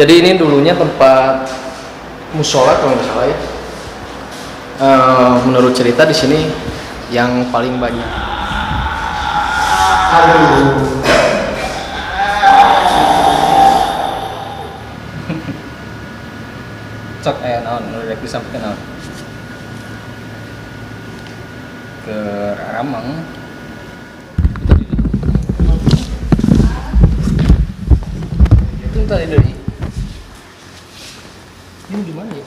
Jadi ini dulunya tempat musola kalau nggak salah ya. Menurut cerita di sini yang paling banyak. Aduh. Cok naon udah disampaikan naon ke Ramang Itu tadi dari. Ini di mana ya?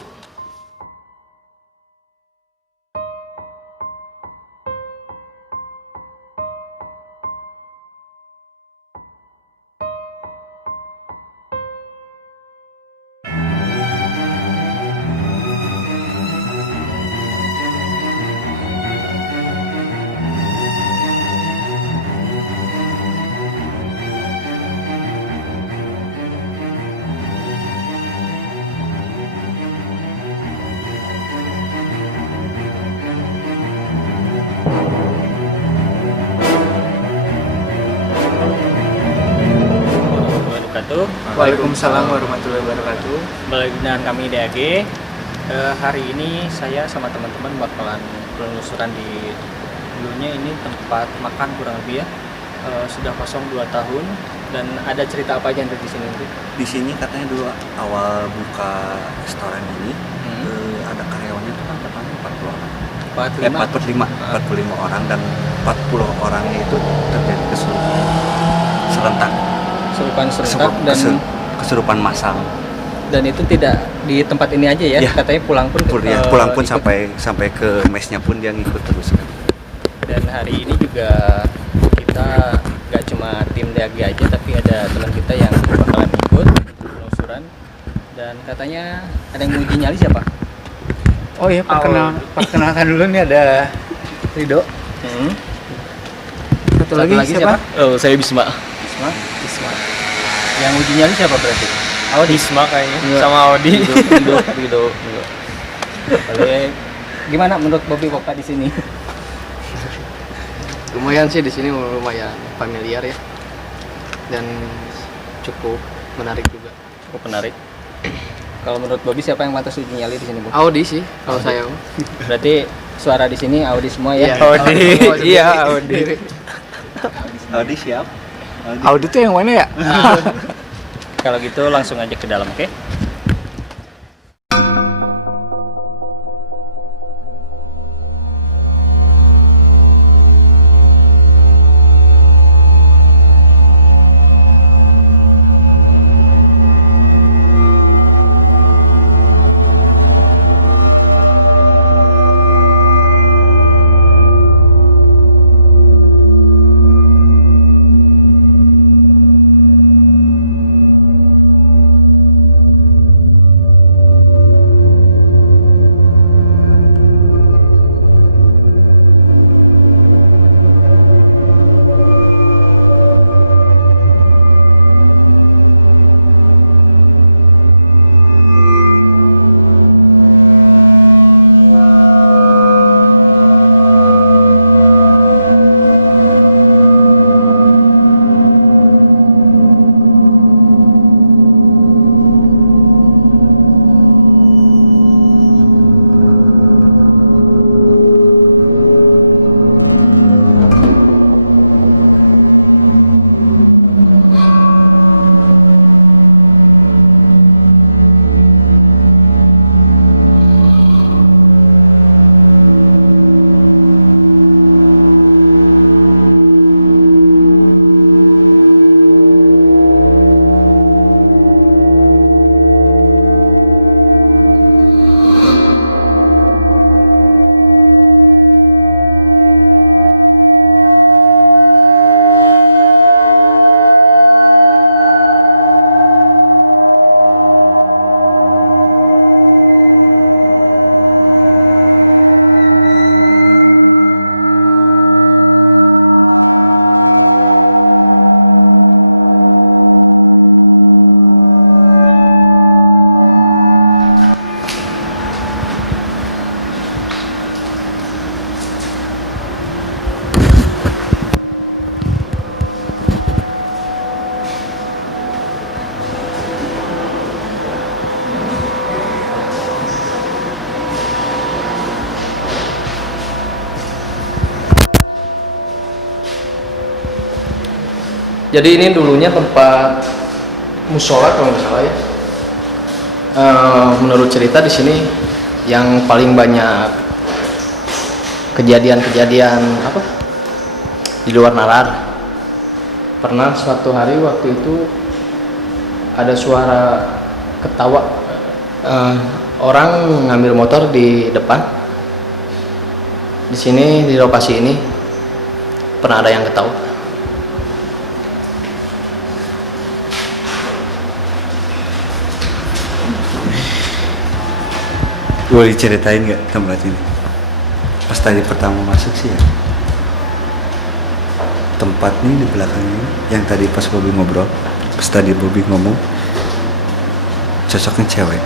wabarakatuh. Waalaikumsalam warahmatullahi wabarakatuh. Balik dengan kami DAG. Hari ini saya sama teman-teman bakalan penelusuran di dulunya ini tempat makan kurang lebih ya. Sudah kosong 2 tahun dan ada cerita apa aja yang di sini nanti? Di sini katanya dulu awal buka restoran ini ada karyawannya itu kan katanya 40 orang. 45 orang dan 40 orangnya itu terjadi serentak dan kesurupan massal. Dan itu tidak di tempat ini aja ya, katanya pulang pun sampai ke mesnya pun dia ngikut terus kan. Dan hari ini juga kita nggak cuma tim DAG aja tapi ada teman kita yang bakalan ikut penelusuran dan katanya ada yang uji nyali siapa? Oh iya, perkenalkan dulu nih ada Rido. Satu lagi siapa? Oh, saya Bisma. Bisma. Yang uji nyali siapa berarti? Audi. Bisma kayaknya. Enggak. Sama Audi. Rido. Gimana menurut Bobby Boka di sini? Lumayan sih di sini, lumayan familiar ya. Dan cukup menarik juga. Cukup menarik. Kalau menurut Bobby siapa yang pantas uji nyali di sini, Bu? Audi sih kalau saya. Berarti suara di sini Audi semua ya? Iya. Audi siap. Audi tuh yang mana ya? Kalau gitu langsung aja ke dalam, oke? Jadi ini dulunya tempat musola kalau nggak salah ya. Menurut cerita di sini yang paling banyak kejadian-kejadian apa di luar nalar. Pernah suatu hari waktu itu ada suara ketawa, orang ngambil motor di depan. Di sini di lokasi ini pernah ada yang ketawa. Boleh ceritain nggak tempat ini? Pas tadi pertama masuk sih ya, tempat ini di belakangnya yang tadi pas Bobby ngobrol, pas tadi Bobby ngomong cocoknya cewek,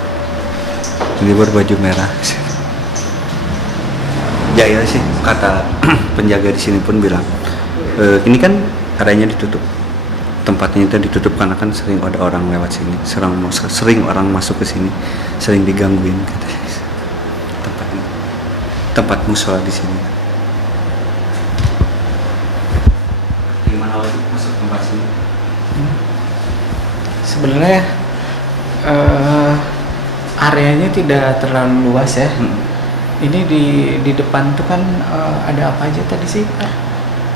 dia berbaju merah. Ya sih kata penjaga di sini pun bilang, ini kan areanya ditutup, tempatnya itu ditutup karena kan sering ada orang lewat sini, sering orang masuk ke sini, sering digangguin katanya. Tempat musola di sini. Gimana lagi masuk tempat sini? Sebenarnya areanya tidak terlalu luas ya. Ini di depan tuh kan ada apa aja tadi sih, Pak?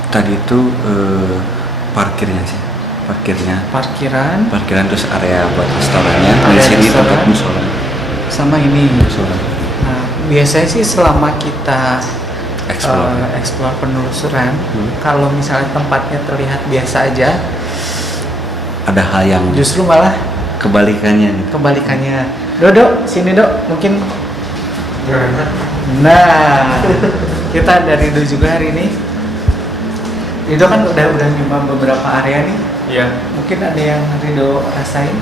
Tadi itu parkirnya sih. Parkiran terus area buat restorannya. Di sini tempat musola. Sama ini. Musola. Nah, biasanya sih selama kita explore penelusuran, kalau misalnya tempatnya terlihat biasa aja, ada hal yang justru malah kebalikannya. Dok, sini Dok, mungkin. Nah, kita dari Rido juga hari ini. Rido kan udah nyoba beberapa area nih. Iya. Mungkin ada yang Rido rasain.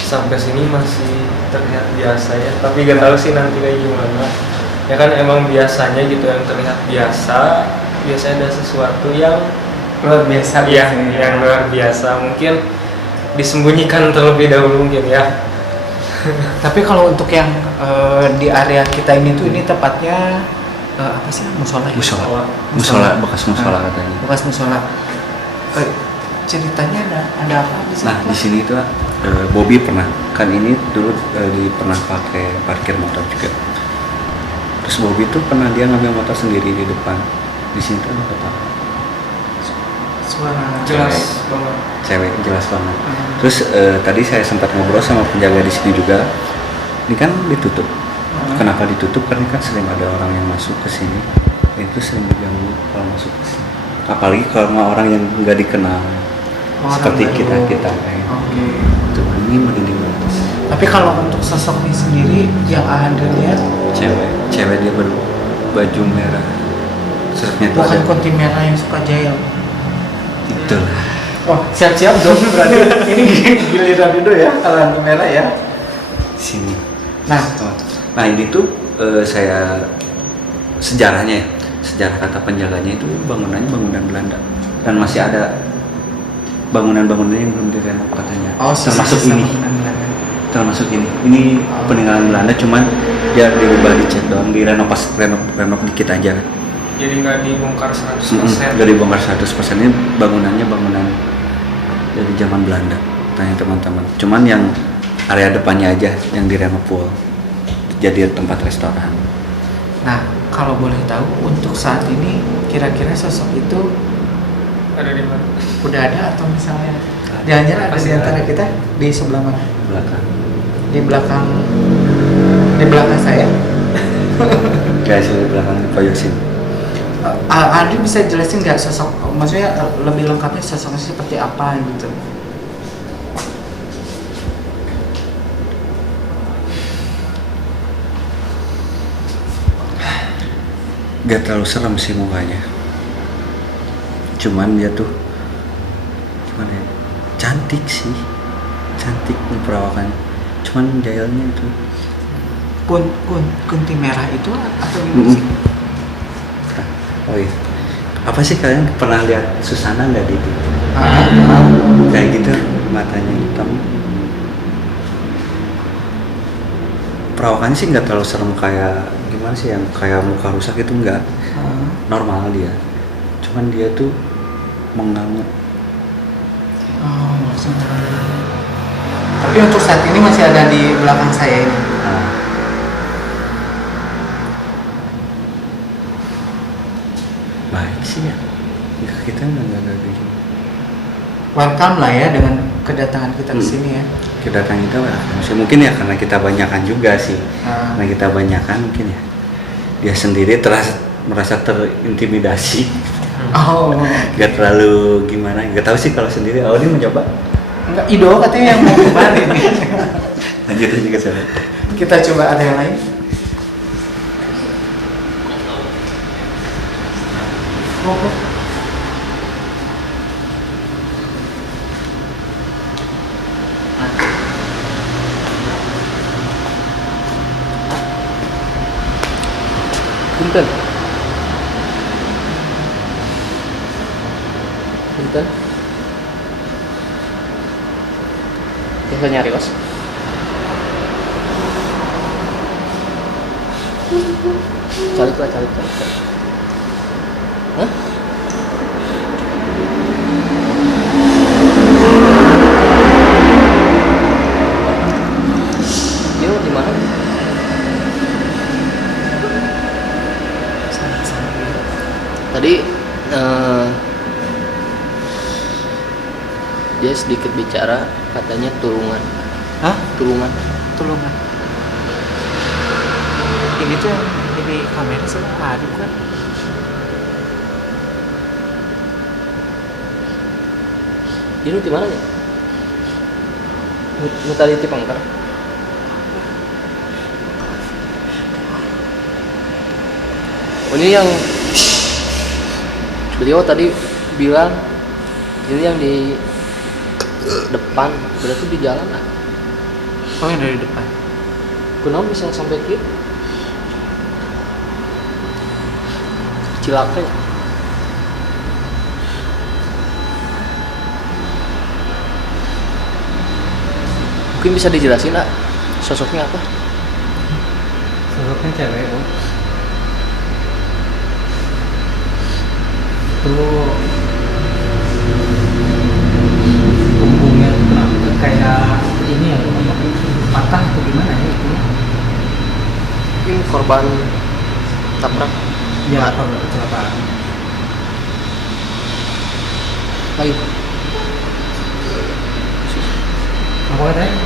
Sampai sini masih terlihat biasa ya, tapi gak tahu sih nanti kayak gimana. Ya kan emang biasanya gitu yang terlihat biasanya ada sesuatu yang Luar biasa. ya, yang luar biasa. Mungkin disembunyikan terlebih dahulu mungkin ya. Tapi kalau untuk yang di area kita ini tuh, ini tepatnya apa sih, musola? Musola, bekas musola katanya. Bekas musola. Ceritanya ada apa di sini? Nah di sini tuh Bobby pernah kan ini dulu pernah pakai parkir motor juga. Terus Bobby tuh pernah dia ngambil motor sendiri di depan. Di sini tuh ada ketawa. Suara Jelas banget. Cewek jelas banget. Terus tadi saya sempat ngobrol sama penjaga di sini juga. Ini kan ditutup. Kenapa ditutup? Karena kan sering ada orang yang masuk ke sini. Itu sering diganggu kalau masuk ke sini. Apalagi kalau orang yang nggak dikenal. Seperti kita kayak. Oke. Tuh ini merinding banget. Tapi kalau untuk sosoknya sendiri yang ada lihat, Cewek dia berbaju merah. Sosoknya tuh bukan ada. konti merah yang suka jail. Itu lah. Oh, siap-siap dong berarti. Ini giliran Rido ya, kalau konti merah ya. Sini. Nah, ini tuh sejarahnya ya. Sejarah kata penjaganya itu bangunannya bangunan Belanda dan masih ada bangunan-bangunannya yang belum direnov katanya. Termasuk ini. Ini peninggalan Belanda, cuman dia diubah, dicat doang, renov dikit aja. Jadi nggak dibongkar 100%. Nggak dibongkar 100%. Ini bangunan dari zaman Belanda. Tanya teman-teman. Cuman yang area depannya aja yang direnov full. Jadi tempat restoran. Nah, kalau boleh tahu untuk saat ini kira-kira sosok itu Ada di mana? udah ada atau misalnya jangan-jangan ada di antara kita di sebelah mana? Belakang. Di belakang saya. Guys, di belakang pojok sini. Andri bisa jelasin nggak sosok, maksudnya lebih lengkapnya sosoknya seperti apa gitu? Gak terlalu serem sih mukanya. Cuman dia tuh gimana ya? Cantik sih. Cantik perawakannya. Cuman jailnya itu. Kunti merah itu atau gimana sih? Oh iya. Apa sih kalian pernah lihat Susana nggak di itu? Kayak gitu matanya hitam. Perawakannya sih nggak terlalu serem kayak gimana sih yang kayak muka rusak itu nggak. Normal dia. Cuman dia tuh mengangguk Oh, langsung. Tapi untuk saat ini masih ada di belakang saya ini. Nah, baik sih ya. Enggak, kita nggak ada di sini. Welcome lah ya dengan kedatangan kita ke sini ya. Kedatangan kita maksudnya mungkin ya karena kita banyakan juga sih. Karena kita banyakan mungkin ya. Dia sendiri merasa terintimidasi. Oh, Gak terlalu gimana, gak tahu sih kalau sendiri. Dia mencoba. enggak, Ido katanya yang mau kembali nih. Lanjut aja ke sana. Kita coba ada yang lain. Oh. Punten. Punten. Bisa nyari bos. Calik lah, calik. Hah? Dia di mana? Tadi dia sedikit bicara, katanya tulungan. Hah? Tulungan. Tulungan. Ini tuh yang di kamera sih ada kan? Dia di mana ya? Nu tadi di Pangkar. Oh, ini yang beliau tadi bilang ini yang di depan, berarti di jalan lah. Oh, yang dari depan. Kenapa bisa sampai ke Cilaka ya? Mungkin bisa dijelasin nak sosoknya apa? Sosoknya cewek, oh. Itu punggungnya tuh kenapa kayak ini ya, patah atau gimana ya itu? Mungkin korban tabrak. Ya, korban kecelakaan. Lagi. Apa katanya?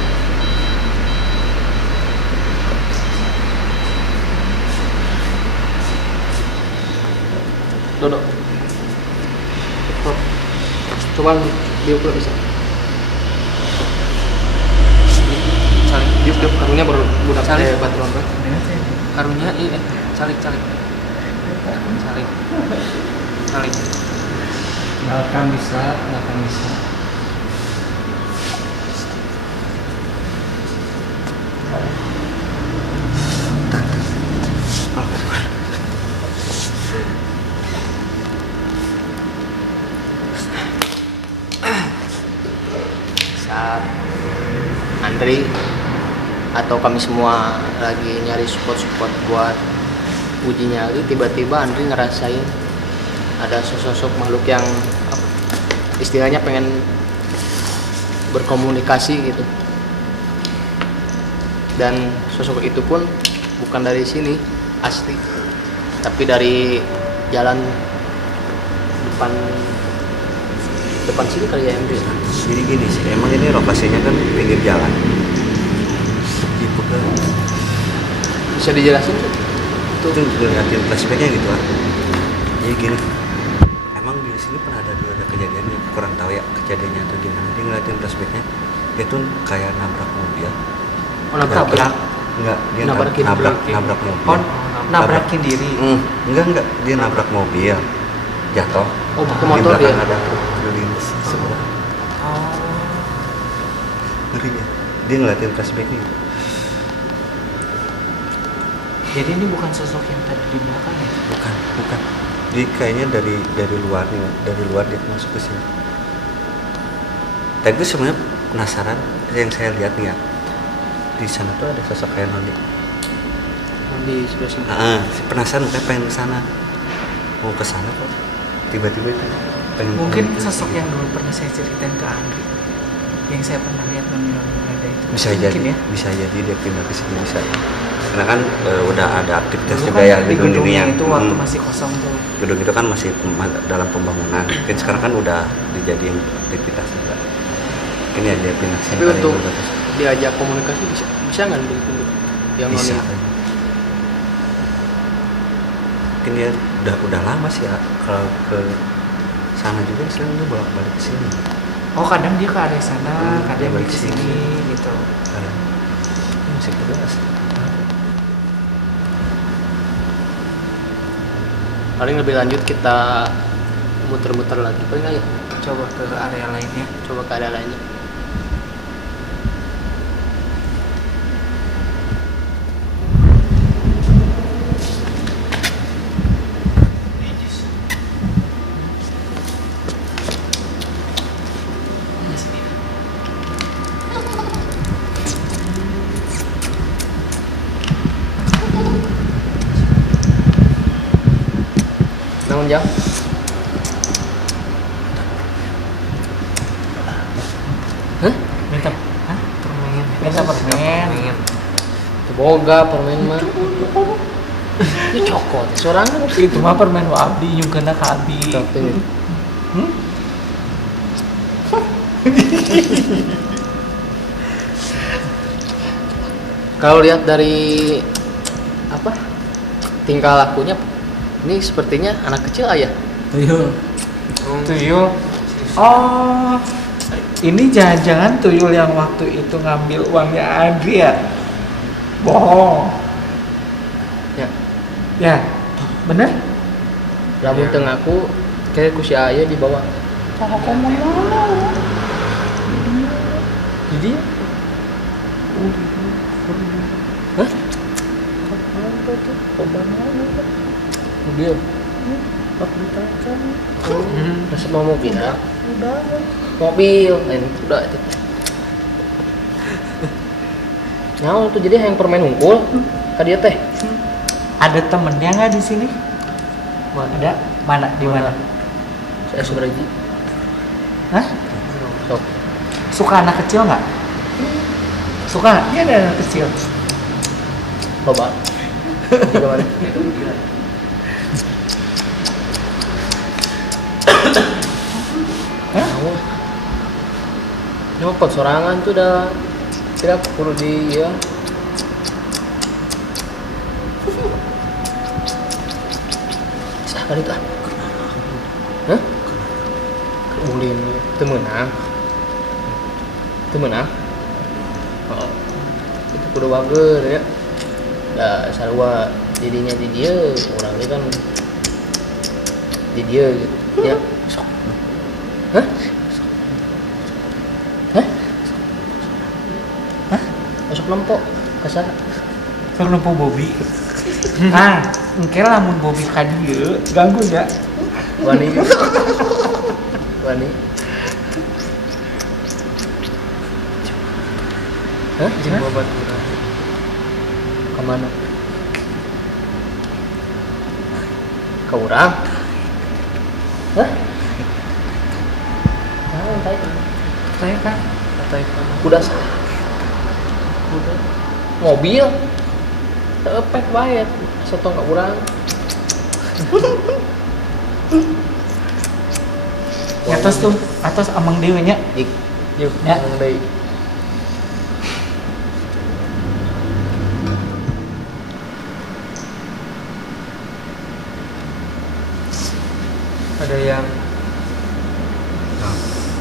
Dodok. Coba dia pula bisa. Calik, dia karunya baru budak Calik. baturan kan? Karunya calik. Nggak akan bisa. Saat Andri atau kami semua lagi nyari support buat uji nyali, tiba-tiba Andri ngerasain ada sosok makhluk yang istilahnya pengen berkomunikasi gitu, dan sosok itu pun bukan dari sini asli, tapi dari jalan depan sini kali ya Andri. Jadi gini sih, emang ini lokasinya kan pinggir jalan. Gitu kan. Bisa dijelasin tuh? Itu ngeliatin flashbacknya gitu kan. Jadi gini, emang di sini pernah ada kejadiannya, kurang tahu ya kejadiannya atau gimana. Dia ngeliatin flashbacknya, dia tuh kayak nabrak mobil. Oh, nabrak? Enggak, dia Nabrakin nabrak mobil. Oh, nabrakin diri. Enggak, dia nabrak mobil. Jatuh. Oh, pakai Di motor dia. belakang ada truk lintas sebelah. Oh. Ngeri ya. Dia ngeliatin flashbacknya. Jadi ini bukan sosok yang tadi di belakang ya? Bukan. Jadi kayaknya dari luar nih, dari luar dia masuk ke sini. Tapi sebenarnya penasaran yang saya lihat nih ya. Di sana tuh ada sosok kayak Noni. Di sebelah sini. Penasaran kayak pengen ke sana. Mau ke sana kok. Tiba-tiba itu Mungkin sosok yang dulu pernah saya ceritain ke Andri, yang saya pernah lihat non Belanda itu. Bisa Mungkin jadi, ya. bisa jadi dia pindah ke sini bisa. Karena kan udah ada aktivitas Dulu juga kan ya di gedung ini gedungnya yang itu waktu masih kosong tuh. gedung itu kan masih dalam pembangunan. Mungkin sekarang kan udah dijadiin aktivitas juga. Ini ya dia pindah ke sini. Tapi kali untuk udah ke- diajak komunikasi bisa nggak begitu yang bisa. noni? Mungkin dia udah lama sih ya kalau ke sana juga sering dia bolak-balik ke sini. Oh kadang dia ke area sana, Hmm, kadang dia balik ke sini. sini gitu. Sekarang masih pedas. Paling lebih lanjut kita muter-muter lagi paling aja Coba ke area lainnya. coba ke ada lainnya. Namun jam Minta, hah? Permen. Minta permen. boga permen mah itu cokot seorang Itu mah permen wa abdi nyungkeuna ka abdi. cokot ini. Hmm? Kalau lihat dari apa tingkah lakunya ini sepertinya anak kecil ayah. Tuyul. Tuyul. Oh, ini jangan-jangan tuyul yang waktu itu ngambil uangnya Andri ya? Bohong. Ya, Ya, bener? lamun teu ngaku kayak ku si ayah di bawah. Jadi hah? Mobil. Masa mau mobil? Mobil, lain udah itu. Nah, tuh jadi yang permen hungkul, dia teh. Ada temennya nggak di sini? Ada? Mana? Di mana? Saya Subraji. Hah? Sok. Suka anak kecil nggak? Suka nggak? Iya ada anak kecil. Loba. Gimana? Hah? Nyopot sorangan tuh udah tidak perlu di ya. Sah kali tuh. Hah? Ulin itu menang. Itu menang. Oh. Itu kudu wager ya. Da sarua dirinya di dia, orangnya kan di dia gitu. Ya. Sok. Hah? Hah? Hah? Masuk lempok kasar. Sok nempo Bobby. Nah, engke lamun Bobby ka dieu ganggu ya. Wani. Wani. Hah? Jeung babaturan. Kemana? Ke urang? Hah? Nah, tai. Saya kan Kuda sah. Kuda. Mobil. Tepek bae. Setong ka urang. atas tuh, atas amang dewe nya. Dik. Yuk, Ya. yang deui. Ada yang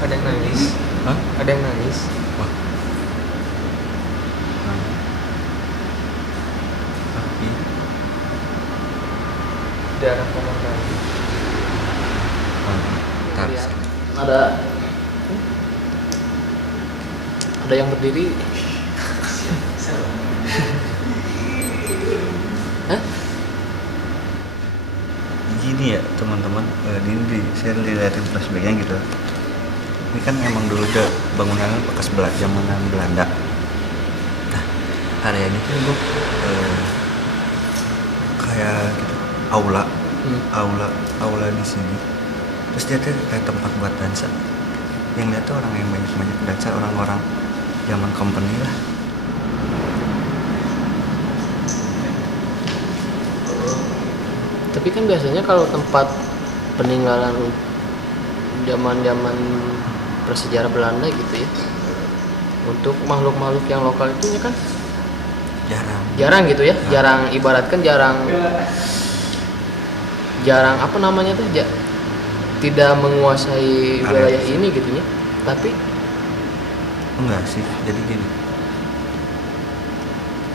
ada yang nangis. Hah? Ada yang nangis. Tapi Di arah kamar mandi. ntar Lihat. Ada yang berdiri. Hah? gini ya teman-teman, saya lihatin flashbacknya gitu. Ini kan emang dulu ada bangunan bekas zamanan Belanda. Nah, area ini tuh kayak gitu, aula di sini. Terus dia tuh kayak tempat buat dansa. Yang lihat tuh orang yang banyak dansa, orang-orang zaman company lah. Tapi kan biasanya kalau tempat peninggalan zaman prasejarah Belanda gitu ya, untuk makhluk-makhluk yang lokal itu kan jarang gitu ya, jarang, ibaratkan jarang apa namanya tuh, tidak menguasai wilayah ini gitu ya. Tapi enggak sih, jadi gini,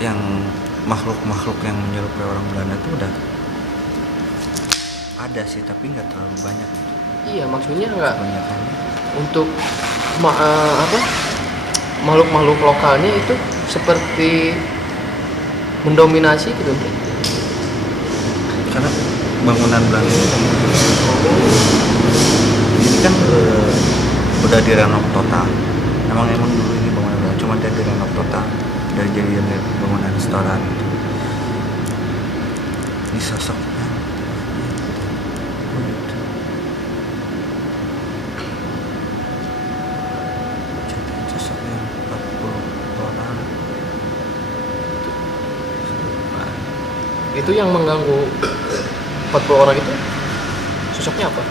yang makhluk-makhluk yang menyerupai orang Belanda tuh udah ada sih, tapi nggak terlalu banyak. iya, maksudnya nggak Kebanyakannya untuk makhluk-makhluk lokalnya itu seperti mendominasi gitu. karena bangunan Belanda ini kan udah direnov total. Emang dulu ini bangunan Belanda, cuma dia direnov total, dari jadi bangunan restoran gitu. Ini sosoknya sosoknya 40 orang. Itu yang mengganggu 40 orang itu sosoknya apa?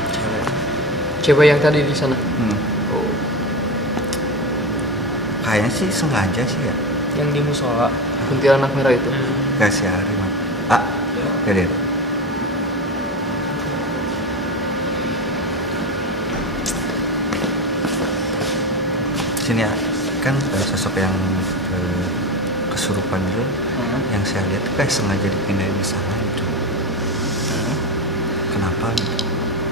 Cewek yang tadi di sana. Oh. Kayaknya sih sengaja sih ya. Yang di musola. Kuntilanak merah itu. Kasih hari mah. Ya deh. Sini ya, kan sosok yang kesurupan itu, yang saya lihat tuh kayak sengaja dipindahin ke sana gitu. Kenapa?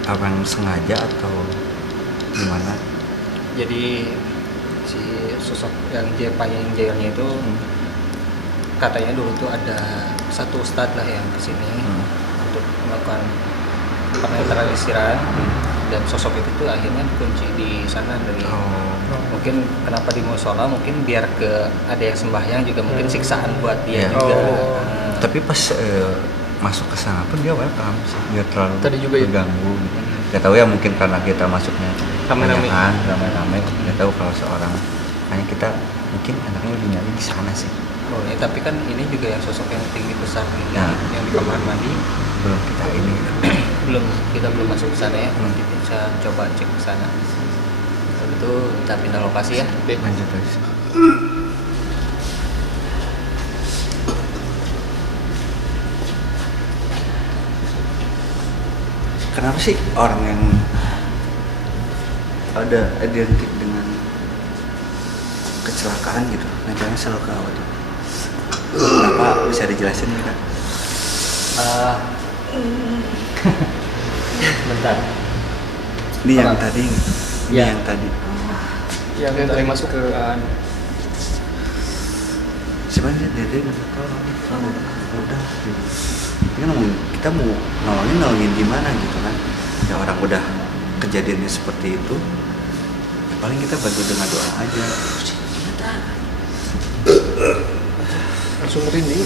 Apa yang sengaja atau gimana? Jadi si sosok yang payung jailnya itu katanya dulu tuh ada satu ustadz lah yang kesini untuk melakukan penetralisiran, dan sosok itu tuh akhirnya dikunci di sana dari mungkin kenapa di musola, mungkin biar ada yang sembahyang juga, mungkin siksaan buat dia juga. Tapi pas masuk ke sana pun dia welcome sih, dia terlalu Tadi juga ya? terganggu. Gak tahu ya, mungkin karena kita masuknya Rame-rame. rame-rame. Gak tahu kalau seorang, hanya kita mungkin anaknya lebih nyari di sana sih. Oh ya, tapi kan ini juga yang sosok yang tinggi besar nih, Nah. yang di kamar mandi Belum kita ini. kita belum masuk ke sana ya. Nanti bisa coba cek ke sana. Kalau gitu kita pindah lokasi ya. Lanjut terus. Kenapa sih orang yang ada identik dengan kecelakaan gitu, nempelnya selalu ke awal? Kenapa, bisa dijelasin nggak? Bentar. Ini yang Apa? tadi, gitu. Ini Ya. yang tadi. Yang tadi masuk ke Sebenarnya dia nggak tahu, udah gitu. Kan kita mau nolongin gimana gitu kan? Ya orang udah kejadiannya seperti itu, ya paling kita bantu dengan doa aja. Langsung merinding.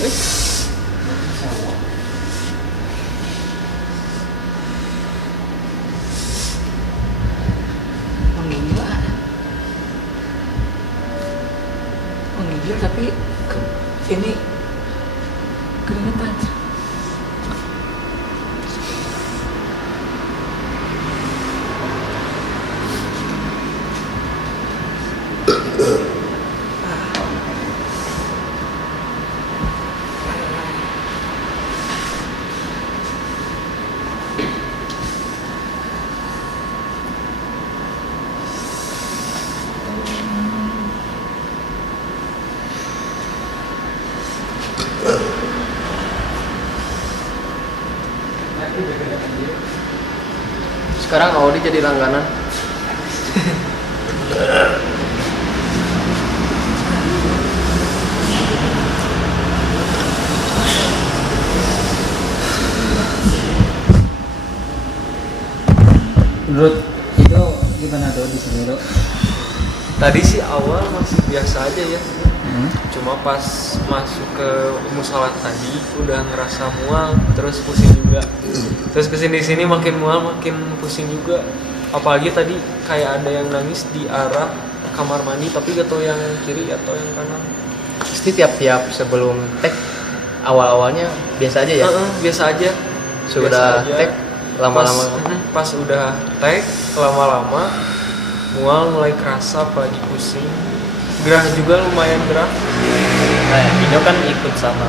Menggigil tapi ini keringetan. Sekarang Audi jadi langganan. Menurut itu gimana tuh di sini tuh? Tadi sih awal masih biasa aja ya, Cuma pas masuk ke musola tadi udah ngerasa mual, terus pusing juga. Terus kesini makin mual, makin pusing juga. Apalagi tadi kayak ada yang nangis di arah kamar mandi, tapi gak tahu yang kiri atau yang kanan. Pasti tiap-tiap sebelum tag awal-awalnya biasa aja ya. Biasa aja. Sudah Biasa aja. tag lama-lama. Pas udah tag lama-lama mual mulai kerasa, apalagi pusing. Gerah juga, lumayan gerah. Nah, Indo kan ikut sama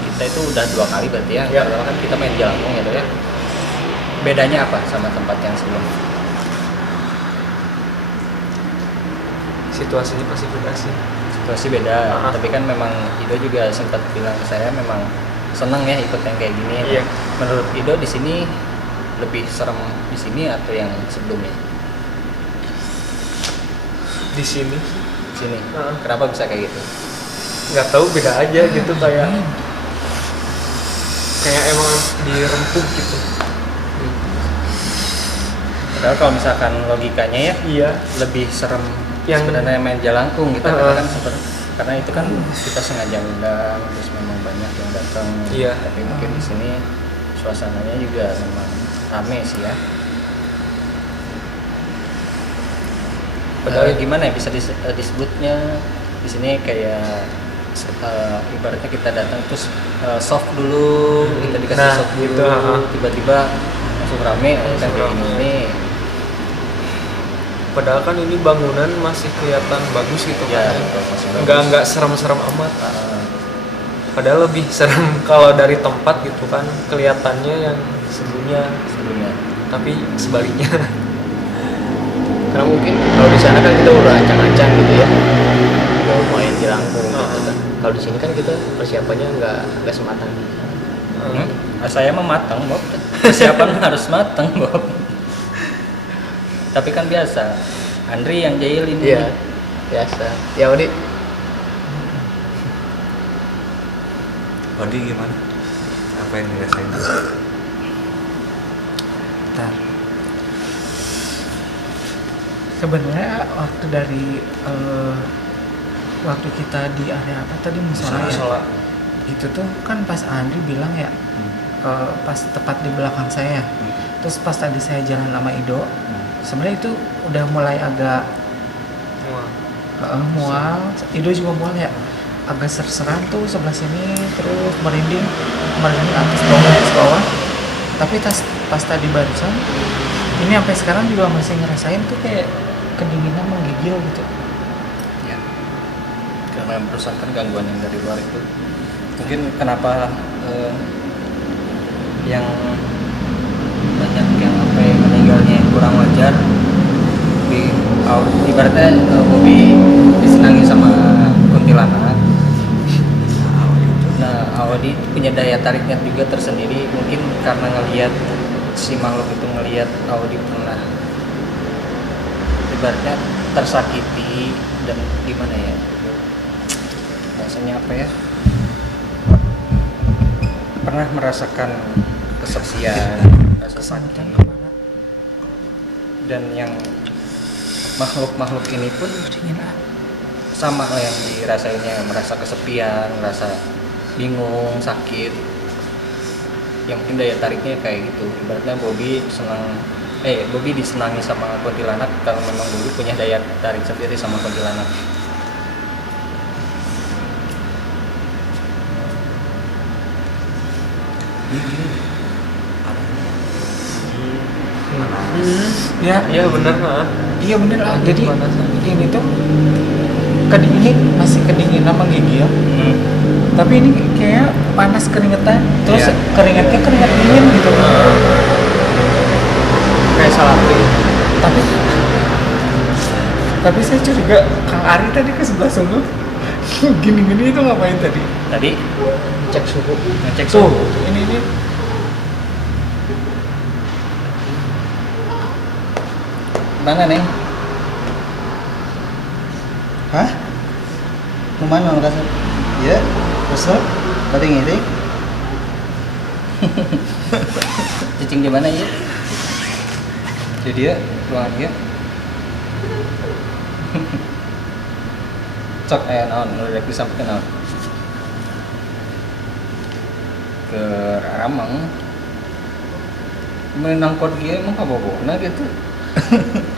kita itu udah 2 kali berarti ya. Ya. Pertama kan kita main di Lampung ya, ya. Bedanya apa sama tempat yang sebelumnya? Situasinya pasti beda sih. Situasi beda, tapi kan memang Ido juga sempat bilang ke saya memang seneng ya ikut yang kayak gini. Iya. Menurut Ido di sini lebih serem di sini atau yang sebelumnya? Di sini Di sini. Kenapa bisa kayak gitu? nggak tahu, beda aja gitu, kayak emang dirempuk gitu. Padahal kalau misalkan logikanya ya Iya. lebih serem Yang- sebenarnya main jalangkung gitu kan karena itu kan kita sengaja undang, terus memang banyak yang datang. Iya. Tapi mungkin di sini suasananya juga memang rame sih ya. Padahal gimana ya bisa disebutnya di sini kayak ibaratnya kita datang terus soft dulu, kita dikasih Nah, soft dulu, gitu, tiba-tiba langsung rame kan kayak rame. gini. Padahal kan ini bangunan masih kelihatan bagus gitu Ya, kan. masih bagus. Nggak serem-serem amat. Padahal lebih serem kalau dari tempat gitu kan, kelihatannya yang sebelumnya, tapi sebaliknya. Karena mungkin kalau di sana kan kita udah ancang-ancang gitu ya, mau main jelangkung gitu kan. Kalau di sini kan kita persiapannya nggak sematang. Saya mah matang, Bob. Persiapan harus matang, Bob. Tapi kan biasa. Andri yang jahil ini. Iya, biasa. Ya Odi, Odi gimana? Apa yang dirasain? Bentar. Sebenarnya waktu dari waktu kita di area apa tadi musola ya? Musola. Itu tuh kan pas Andri bilang ya, pas tepat di belakang saya. Terus pas tadi saya jalan sama Ido, sebenarnya itu udah mulai agak mual. Ido juga mual ya, agak serseran tuh sebelah sini, terus merinding atas bawah. Tapi pas tadi barusan, ini sampai sekarang juga masih ngerasain tuh kayak kedinginan menggigil gitu. Ya. Karena perusahaan kan gangguan yang dari luar itu. Mungkin kenapa yang banyak yang meninggalnya kurang wajar. Ibaratnya Bobby disenangi sama kuntilanak. Nah, Audi punya daya tariknya juga tersendiri, mungkin karena ngelihat si makhluk itu ngelihat Audi pernah ibaratnya tersakiti dan gimana ya, rasanya apa ya, pernah merasakan kesepian, rasa sakit, dan yang makhluk-makhluk ini pun sama lah yang dirasainnya, merasa kesepian, merasa bingung, sakit. Yang mungkin daya tariknya kayak gitu. Ibaratnya Bobby disenangi sama kuntilanak kalau memang Bobby punya daya tarik sendiri sama kuntilanak. Ya, Iya bener lah. iya bener lah. Jadi Pemanasan. ini tuh masih kedinginan menggigil. Tapi ini kayak panas keringetan, terus Iya. keringetnya keringet dingin gitu. kayak salapri. Tapi saya curiga Kang Ari tadi ke sebelah sono gini-gini itu ngapain tadi? Tadi Cek suhu. ngecek Tuh, suhu. ini Mana Neng? Hah? Kemana merasa? Ya, besok tadi ngiring. Cicing di mana ya? Di dia, ruangan dia. Cok naon nu rek disampaikan naon? Ke Ramang menang kod dia emang kabogona gitu.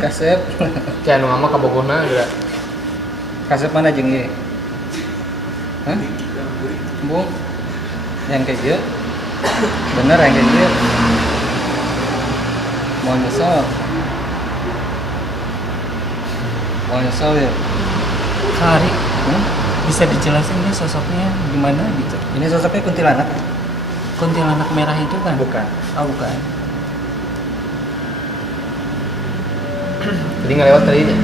Kasep Kayak nu mah kabogohna geura. kasep mana jeung ieu? Hah? Bung yang kayak dia bener yang kayak dia mau nyesel ya. Kari bisa dijelasin nih sosoknya gimana gitu? Ini sosoknya kuntilanak. Kuntilanak merah itu kan? Bukan. Oh bukan. Jadi ngelewat tadi aja.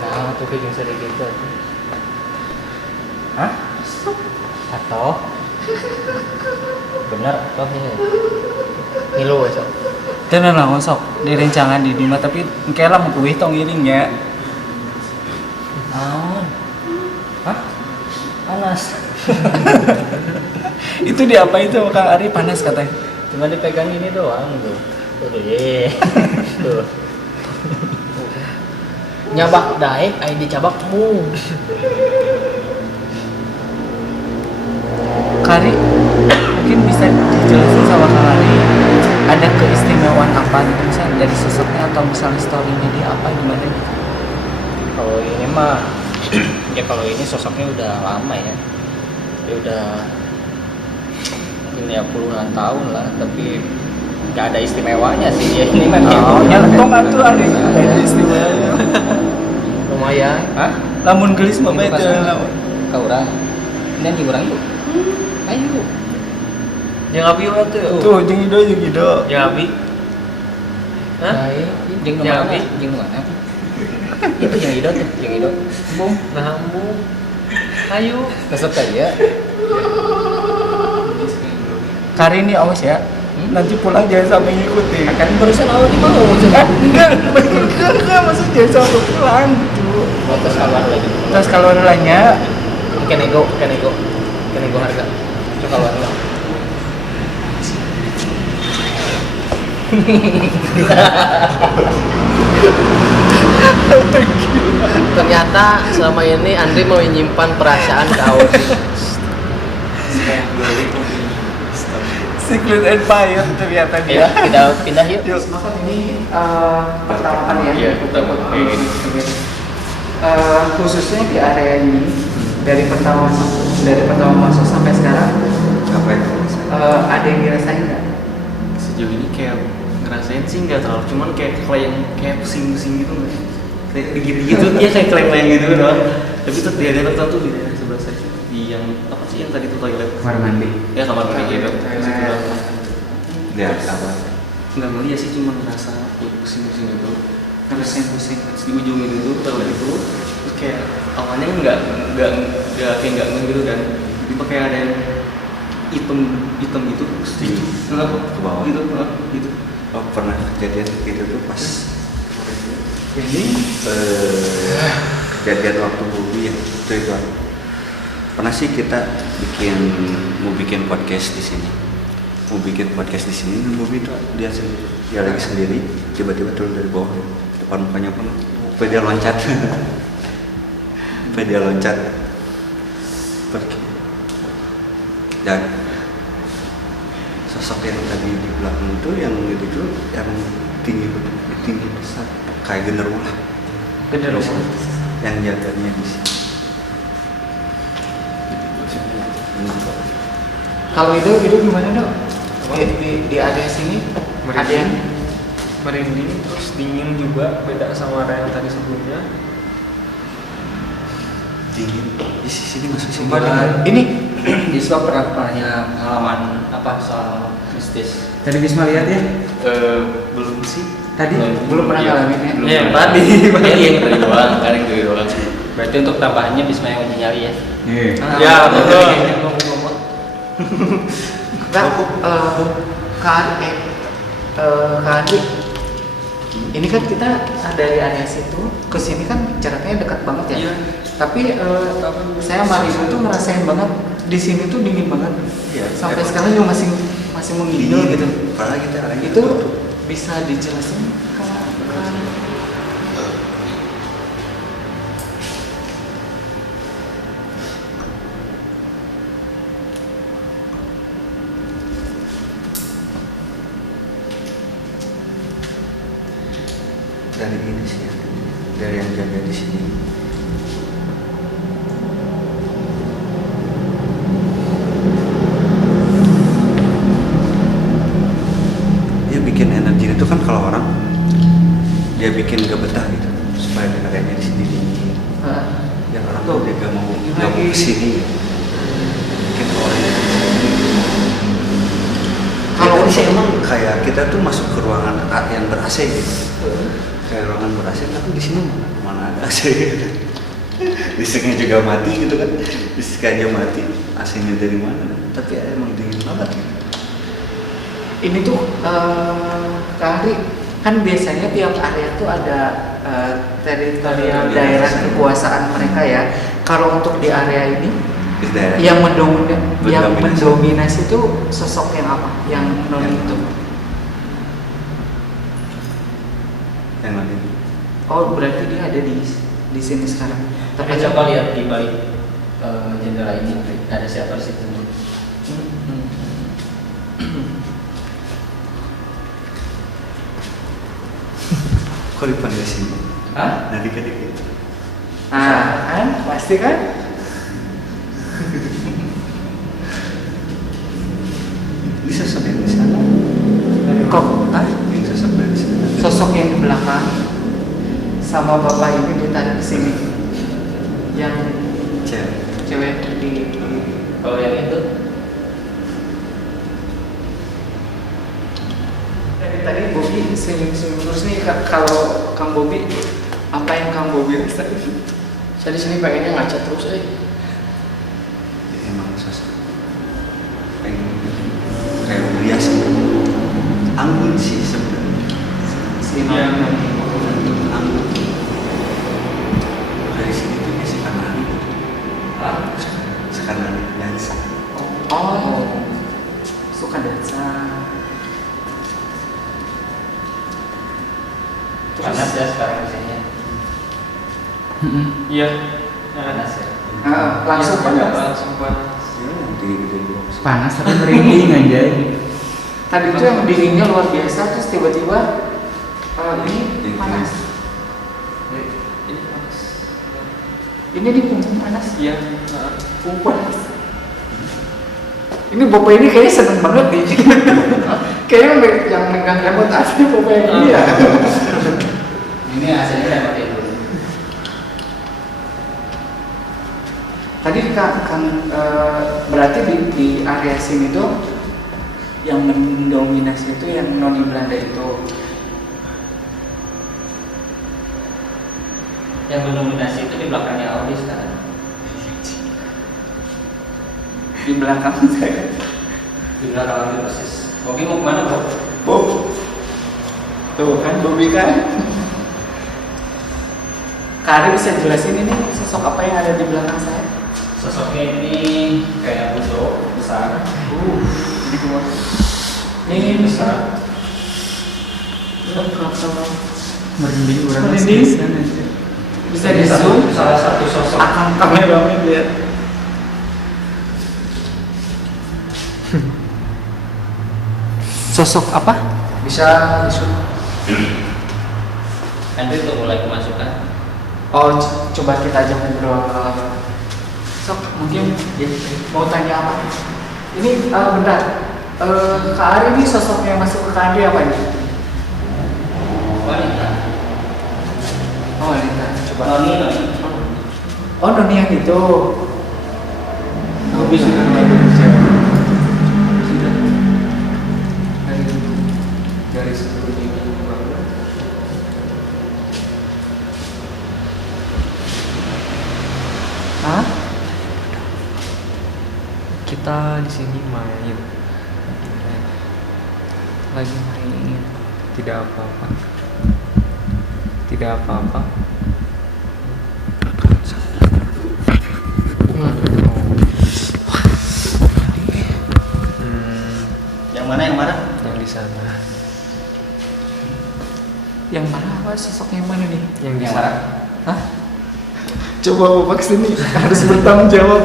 Nah, tuh kayak sedikit tuh. Hah? Atau Bener atau ini? ngilu we sok. Tenan lah sok direncangan di Dima tapi engke lah mau kuih tong iring ya. Naon? Hah? Panas. Itu di apa itu Kang Ari panas katanya. Cuma dipegang ini doang tuh. Tuh ye. Tuh. Nyabak daek aya dicabak mu. Kari mungkin bisa dijelasin sama Kang Ari ada keistimewaan apa gitu misalnya dari sosoknya atau misalnya story-nya dia apa gimana gitu. Kalau ini mah ya kalau ini sosoknya udah lama ya. Dia udah mungkin ya puluhan tahun lah tapi nggak ada istimewanya sih dia ini mah kayak Oh, nyelentong atuh ada istimewanya. Lumayan. Hah? Lamun gelis mah bae Ini teu pas- lamun. Ka urang. Dan di urang yuk. Ayo. Yang abi wa tuh. Tuh jeung Ido. Yang abi. Hah? Baik. Jeung nu Ya, mana? Abi. Jeung nu mana? Itu yang idot tuh, yang idot. Bung, Nah, bu. Ayo. resep tadi ya. Kari ini awas ya. Nanti pulang jangan sampai ngikutin. Kan barusan awal di mau. Enggak, maksud jangan sampai pulang gitu. Terus keluar lagi. Terus kalau nanya Kenego harga. Coba keluar lah. Ternyata selama ini Andri mau menyimpan perasaan ke Audi. Secret Empire ternyata Ya, dia. kita pindah yuk. Makan ini pertama kali ya. Iya, pertama kali. Khususnya di area ini dari pertama masuk sampai sekarang Apa yang ada yang dirasain nggak? Sejauh ini kayak ngerasain sih nggak terlalu, cuman kayak pusing-pusing gitu nggak sih? Kayak gitu ya kayak keleng-keleng gitu doang. Tapi tuh di daerah tertentu di daerah sebelah saya di yang apa sih yang tadi tuh toilet kamar mandi? ya kamar mandi gitu. Situ doang. Ya, apa? Nggak ngeliat sih, cuma ngerasa ya pusing-pusing gitu. Ngerasain pusing di ujung itu tuh toilet itu terus kayak awalnya nggak kayak nggak ngeh gitu kan, tiba kayak ada yang hitam gitu Ke bawah. gitu. Oh, pernah kejadian gitu tuh pas Ini kejadian waktu Bubi ya, itu pernah sih kita mau bikin podcast di sini, dan Bubi tuh dia lagi sendiri, tiba-tiba turun dari bawah, depan mukanya pun dia loncat pergi. Dan sosok yang tadi di belakang itu yang tinggi besar kayak genderuwo lah, yang jaganya di sini. Kalau itu gimana dok? Di area sini ada yang Merinding terus dingin juga, beda sama area yang tadi sebelumnya. Dingin di sini masuk sini. ini Yusuf pernah pengalaman apa soal mistis? Tadi Bisma lihat ya? belum sih. tadi belum pernah ngalamin ya? Iya, tadi. Iya, yang tadi doang, kan yang tadi doang. Berarti untuk tambahannya Bisma yang nyari ya? Ya, betul. Kak, Kak Adi, Ini kan kita dari area situ ke sini kan jaraknya dekat banget ya. Iya. Tapi saya sama Ibu tuh ngerasain banget di sini tuh dingin banget. Iya, Sampai emang. sekarang juga masih menggigil gitu. Padahal kita orangnya Itu tertutup. bisa dijelasin Kak? Dari ini sih ya, dari yang jaga di sini. Dia bikin energi itu kan kalau orang dia bikin gak betah gitu supaya areanya di sini dingin. Yang orang tuh dia gak mau kesini gitu. Bikin orangnya di sini. Kalau sih emang kayak kita tuh masuk ke ruangan yang ber AC gitu. Kayak ruangan ber AC, tapi di sini mana ada AC gitu. Listriknya juga mati gitu kan. Listrik aja mati, AC-nya dari mana? Tapi ya, emang dingin banget gitu. Ini tuh Kak Ari, kan biasanya tiap area tuh ada teritorial daerah kekuasaan mereka ya. Kalau untuk di area ini Di daerah yang Mendominasi. mendominasi itu sosok yang apa? Yang non itu. yang mana itu? Oh, berarti dia ada di sini sekarang. Tapi coba lihat di balik jendela ini ada siapa di situ. Kok dipanggil sini? Hah? Nah dikit-dikit. Ah, kan? Pasti kan? Ini sosok yang di sana. Kok? Ah? Ini sosok dari sana. Sosok yang di belakang sama bapak ini ditarik ke sini. Yang Cewek. cewek di Kalau yang itu dari tadi Bobi senyum-senyum terus nih. Kalau Kang Bobi, apa yang Kang Bobi rasain? Saya di sini pengennya ngaca terus, Emang sosok pengen kayak biasa. Anggun sih sebenarnya. Si Iya. Anggun. Dari sini tuh dia sekarang sekarang dansa. Oh, suka dansa. panas ya sekarang di sini. Iya. Panas ya. Langsung Iya, panas. langsung panas. Ya nanti gede box. Panas tapi merinding aja. Tadi itu yang dinginnya luar biasa, terus tiba-tiba ini panas. Ini panas. Ini di punggung panas. Iya. Punggung panas. Ini bapak ini kayaknya seneng banget nih. Kayaknya yang megang remote asli bapak yang ini ya. Ini hasilnya lewat itu. Tadi kan berarti di area sini tuh yang mendominasi itu yang noni Belanda itu. Yang mendominasi itu di belakangnya Audi sekarang. Di belakang saya. Di belakang Audi persis. Bobi mau kemana, Bro? Bob. Tuh kan Bobi kan. Kak Ari bisa jelasin ini sosok apa yang ada di belakang saya? Sosoknya ini kayak budo besar. Di bawah. Ini besar. Merinding orang Merinding. Bisa di zoom. Salah satu sosok. Akan kameramen lihat. Sosok apa? Bisa disut. Andrew tuh mulai kemasukan. Oh, coba kita ajak ngobrol. Sok, mungkin ya, mau tanya apa? Ini bentar. Kak Ari ini sosok yang masuk ke Kak Ari apa ini? Wanita. Oh, wanita. Coba. Noni. Oh, Noni yang itu. Bobi sudah mulai berbicara. Sudah. Dari sebelum ini banget. Hah? Kita di sini main. Lagi main. Tidak apa-apa. tidak apa-apa. Yang mana Yang di sana. Yang mana apa sosoknya yang mana nih? Yang di Yang sana. mana? Hah? Coba Bapak sini harus bertanggung jawab.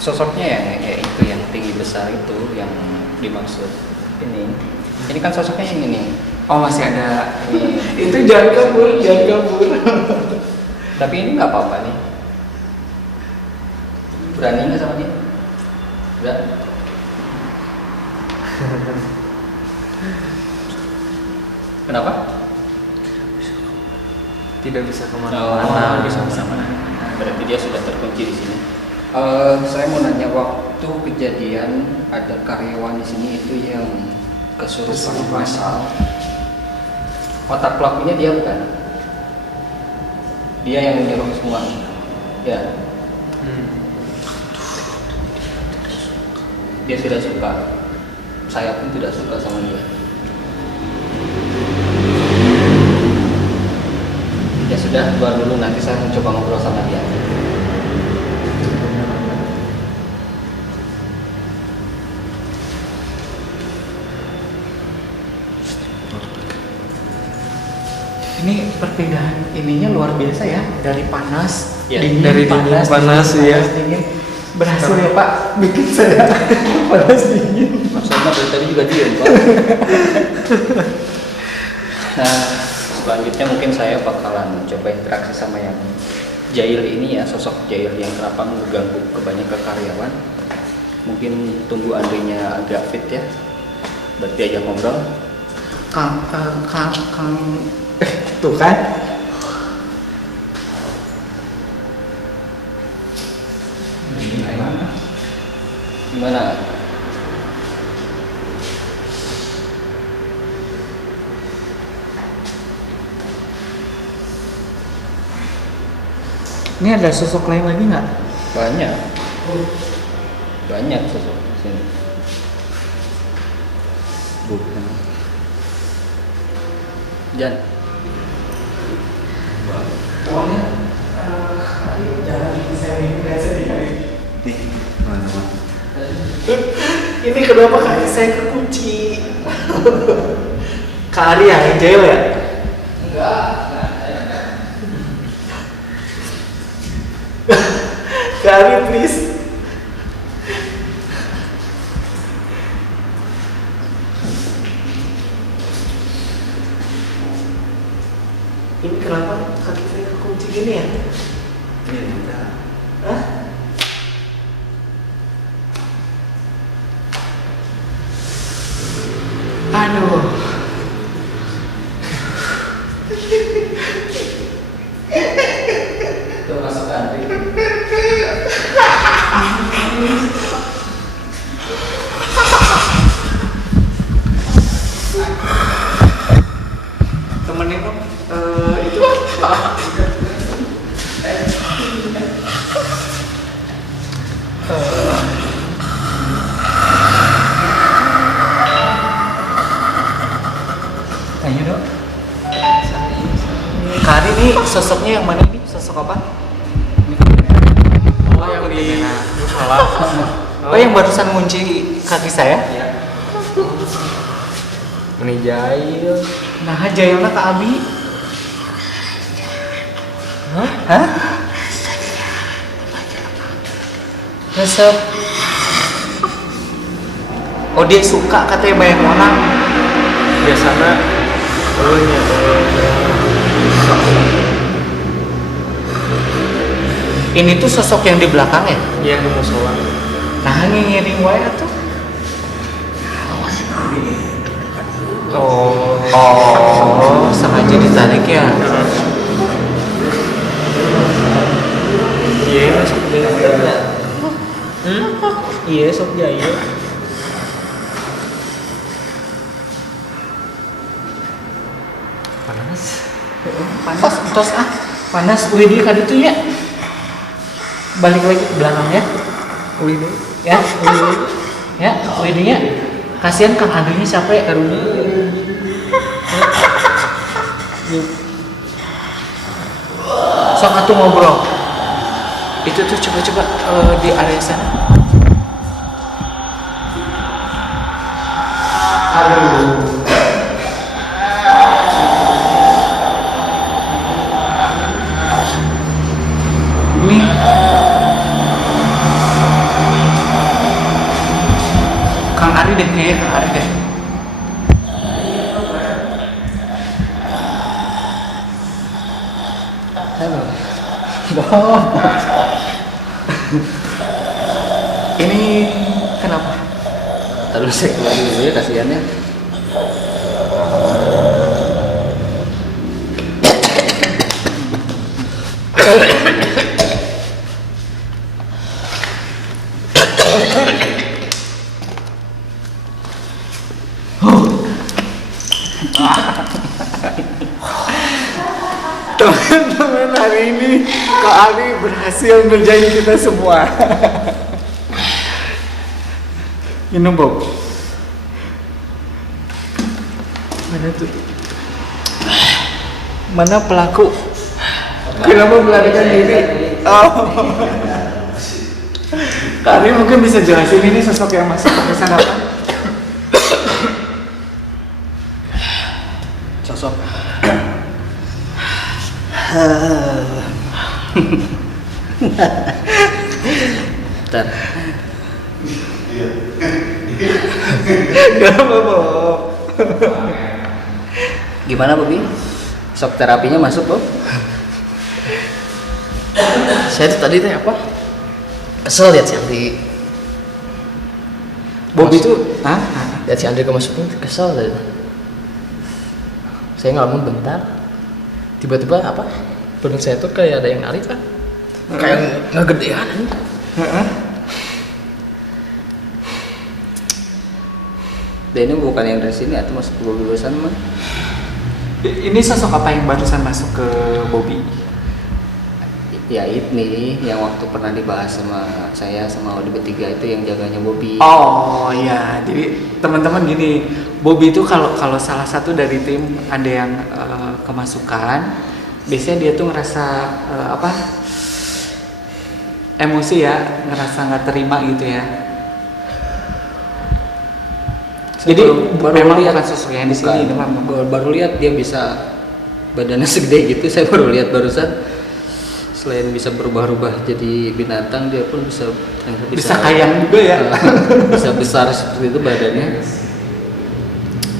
Sosoknya ya itu yang tinggi besar itu yang dimaksud ini. Ini kan sosoknya yang ini. Oh masih ada. Ini. Itu jangan kabur. Tapi ini nggak apa-apa nih. Berani nggak sama dia? Enggak. Kenapa? Tidak bisa Oh, kemana-mana. bisa kemana-mana. Berarti dia sudah terkunci di sini. Saya mau nanya, waktu kejadian ada karyawan di sini itu yang kesurupan masal. Otak pelakunya dia bukan? Dia yang menyuruh semua. Ya, dia tidak suka. Saya pun tidak suka sama dia. Ya sudah, keluar dulu, nanti saya mencoba ngobrol sama dia. Ini perbedaan ininya luar biasa ya, dari panas, Ya, dingin, dari dingin, panas, ya. dingin. Berhasil ya Pak, bikin saya panas dingin. Maksudnya dari tadi juga diem, Pak. Nah, selanjutnya mungkin saya bakalan coba interaksi sama yang jahil ini ya, sosok jahil yang kenapa mengganggu kebanyakan karyawan. Mungkin tunggu Andrinya agak fit ya, berarti aja ngobrol. Kang, tuh kan? Gimana? Ini ada sosok lain lagi nggak? Banyak, banyak sosok di sini. Bukan. Jan, Nih, mana? Ini kenapa kaki saya kekunci? Kak Ari yang jail ya? Kak Ari please. Ini kenapa kaki saya kekunci gini ya? Ini enggak. Hah? Aduh. itu masuk Andri. Temenin dong. Itu Tanya dong. Kari nih sosoknya yang mana ini? Sosok apa? Oh, yang di musola. Oh, yang barusan ngunci kaki saya? Ini jahil. Nah, jayana Kak Abi. Hah? Resep. Oh, dia suka katanya banyak orang. Biasanya nya Ini tuh sosok yang di belakang ya? yang di musola. Nah, ngiring wae atuh. Oh, sengaja ditarik ya. Iya, sok jahil. Iya, sok jahil. Panas. Panas, tos ah. Panas, widi kan itu ya. Balik lagi ke belakang ya. Wih deh. Ya, ya, widinya. Kasihan Kang Andrinya capek. Sok atuh ngobrol. Itu tuh coba-coba di area sana. Aduh. Ini Kang Ari deh kayaknya, Kang Ari deh. Halo. Ini kenapa? Terus saya keluar dulu ya, kasihan ya. Teman-teman, hari ini Kak Ari berhasil ngerjain kita semua. Minum Bob. Mana tuh? Mana pelaku? Kenapa melarikan diri? Oh. Kak Ari mungkin bisa jelasin ini sosok yang masuk ke sana apa? Sosok. Bentar. Gimana Bobi? Shock terapinya masuk Bob? Saya tuh tadi apa? Kesel lihat si Andri. Bobi itu, Lihat si Andri kemasukin kesel tadi. Saya ngelamun bentar. Tiba-tiba apa? Bener saya tuh kayak ada yang narik kan? Kayak ngegedean. Dan ini bukan yang dari sini atau masuk ke barusan mah? Ini sosok apa yang barusan masuk ke Bobi? Ya ini yang waktu pernah dibahas sama saya sama Odi bertiga itu yang jaganya Bobi. Oh iya, jadi teman-teman gini, Bobi itu kalau salah satu dari tim ada yang kemasukan, biasanya dia tuh ngerasa emosi ya, ngerasa nggak terima gitu ya. Jadi memang bukan sosok yang di sini, baru lihat dia bisa badannya segede gitu, saya baru lihat barusan. Selain bisa berubah-ubah jadi binatang, dia pun bisa kayang juga ya. Bisa besar seperti itu badannya.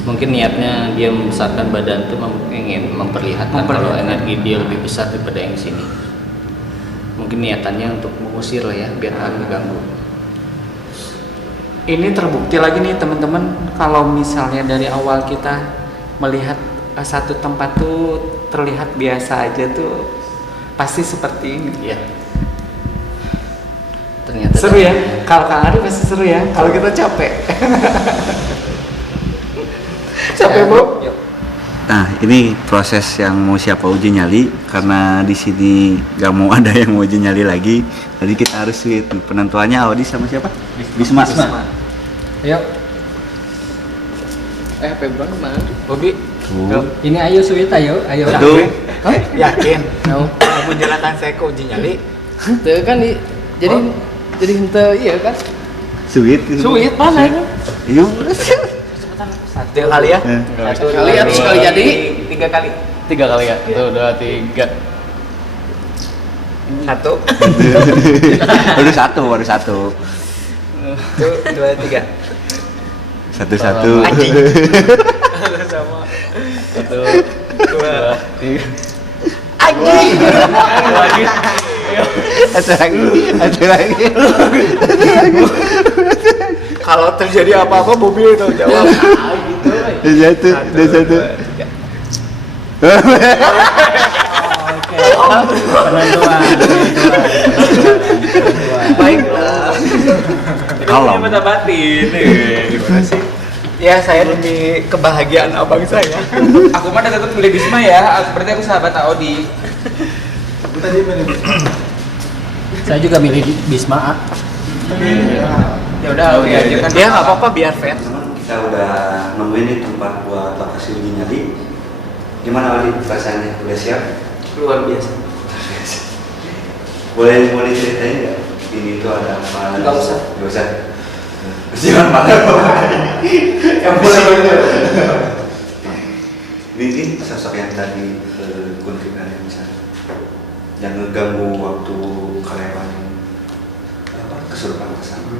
Mungkin niatnya dia membesarkan badan itu ingin memperlihatkan kalau energi dia lebih besar daripada yang sini. Mungkin niatannya untuk mengusir lah ya, biar nggak mengganggu. Ini terbukti lagi nih teman-teman, kalau misalnya dari awal kita melihat satu tempat tuh terlihat biasa aja tuh pasti seperti ini. Iya. Ternyata seru ya. Kalau Kang Ari pasti seru ya. Kalau kita capek. Capek Bu. Nah, ini proses yang mau siapa uji nyali, karena di sini gak mau ada yang mau uji nyali lagi. Jadi kita harus sweet. Penentuannya Audi sama siapa? Bisma. Ayo. Februari kemana? Bobi. Ini ayo sweet ayo. Aduh. Yakin? Mau Menjalankan saya ke uji nyali. Tuh kan jadi ente iya kan? Sweet Mana? Yuk. Satu kali ya. Satu kali atau sekali jadi? 3 kali. 3 kali ya. Tuh, 2, 3. Satu. baru satu. 2, 3. Satu. Anjing. Sama. 1, 2, 3. Anjing. Satu lagi. Kalau terjadi apa-apa Bobi itu jawab. Satu. Oke. Penentuan. Baiklah. Kalau mata batin gimana sih? Ya saya demi kebahagiaan abang saya. Aku mah tetap milih Bisma ya, seperti aku sahabat Audi. Saya juga milih Bisma. Ya udah Audi aja kan. Ya nggak apa-apa biar fair. kita udah nemuin nih tempat buat lokasi uji nyali. Gimana Aldi perasaannya? Udah siap? Luar biasa. Boleh ceritain nggak? Ini tuh ada apa? Nggak usah. Nggak usah. Jangan marah. Yang boleh. Ini sosok yang tadi kuntilan yang misalnya yang ngeganggu waktu karyawan kesurupan kesana.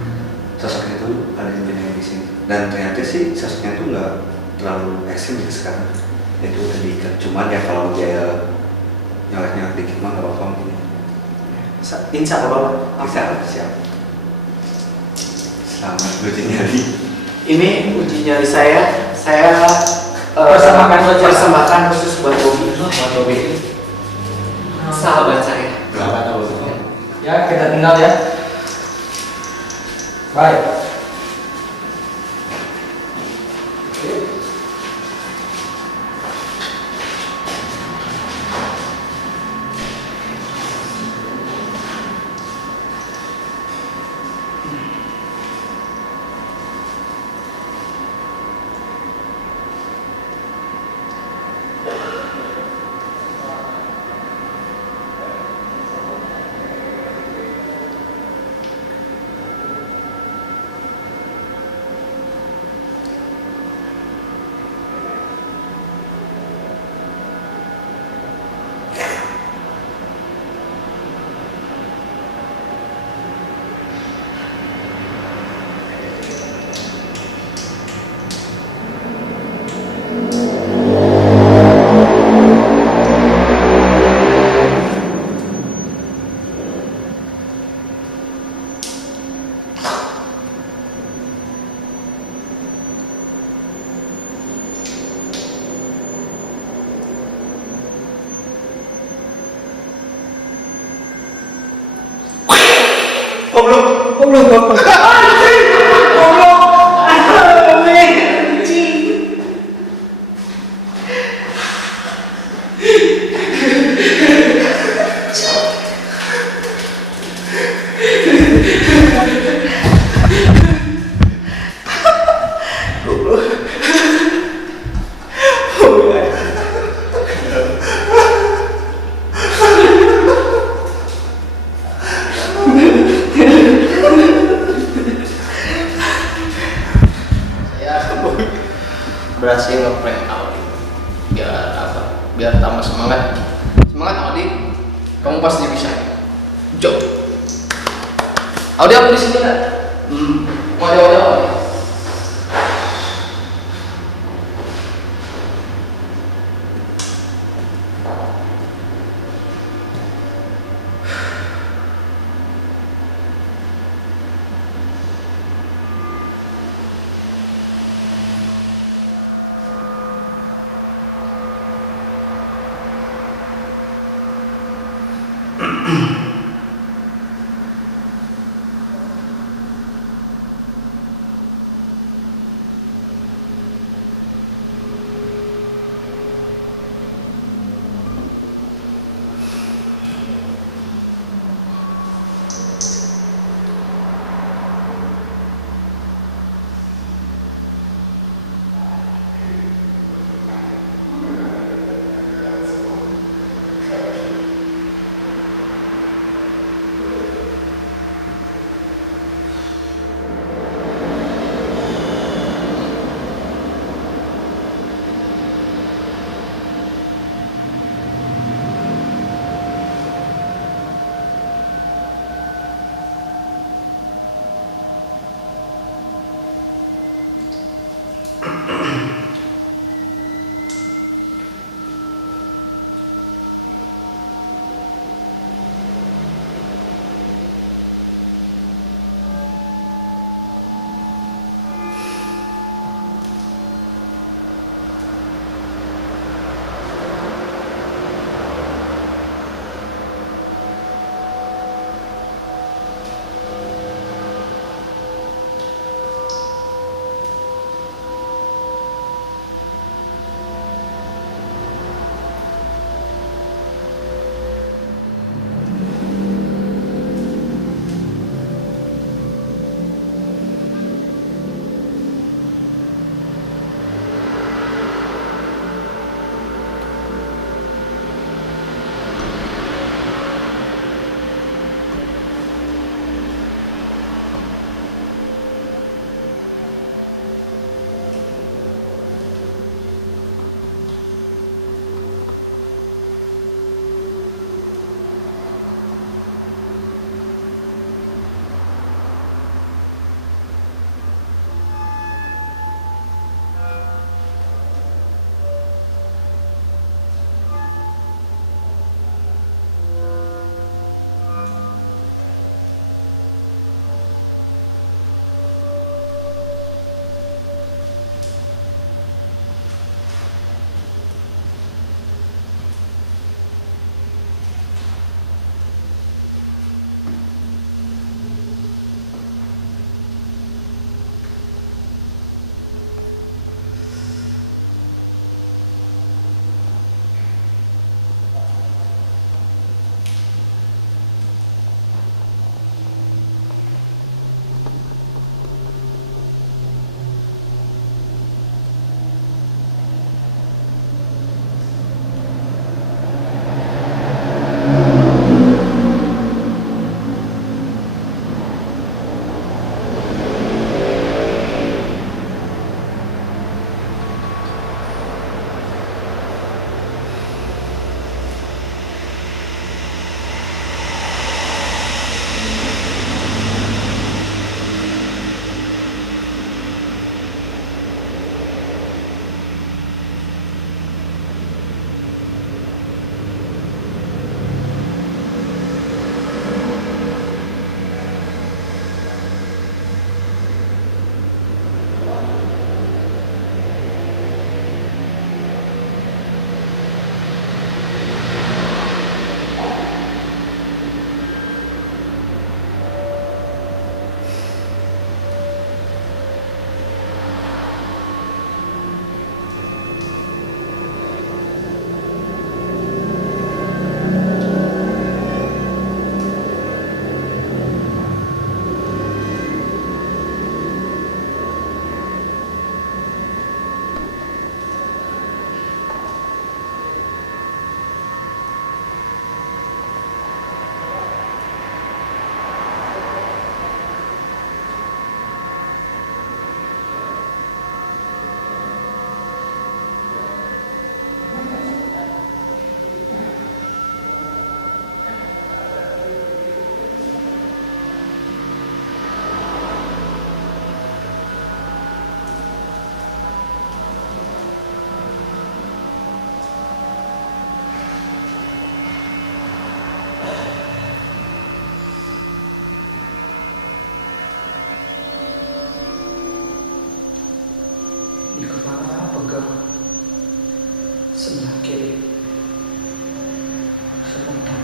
Sosoknya itu ada yang di sini. Dan ternyata sih sosoknya itu nggak terlalu ekstrim ya sekarang. Itu udah diikat. Cuman ya kalau dia nyolek dikit mah nggak apa-apa mungkin. Insya Allah. Bisa siap. Selamat uji nyali. Ini uji nyali saya Persembahkan khusus buat Bobi. Sahabat saya. Ya, kita tinggal ya. Bye. Berhasil ngeprank Audi biar apa? Biar tambah semangat. Semangat Audi, kamu pasti bisa. Jo. Audi aku di sini nggak? Mau Audi. kepala pegang sebelah kiri sebentar.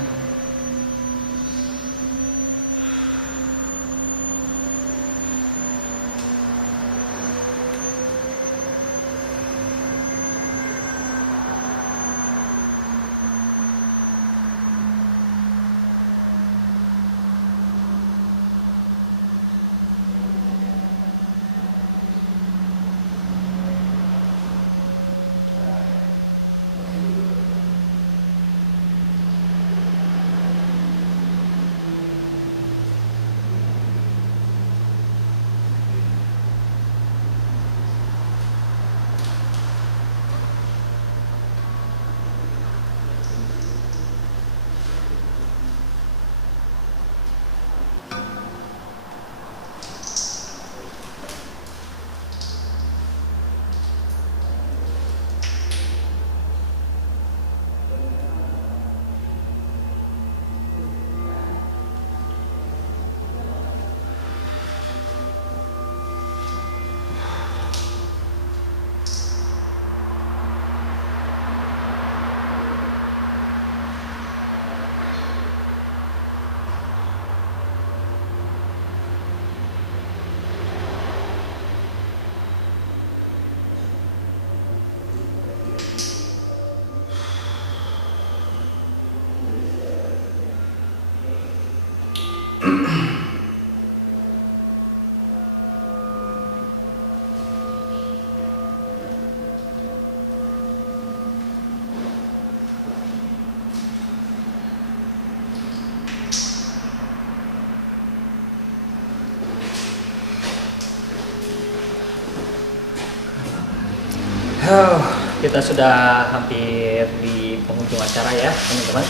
Kita sudah hampir di penghujung acara ya teman-teman.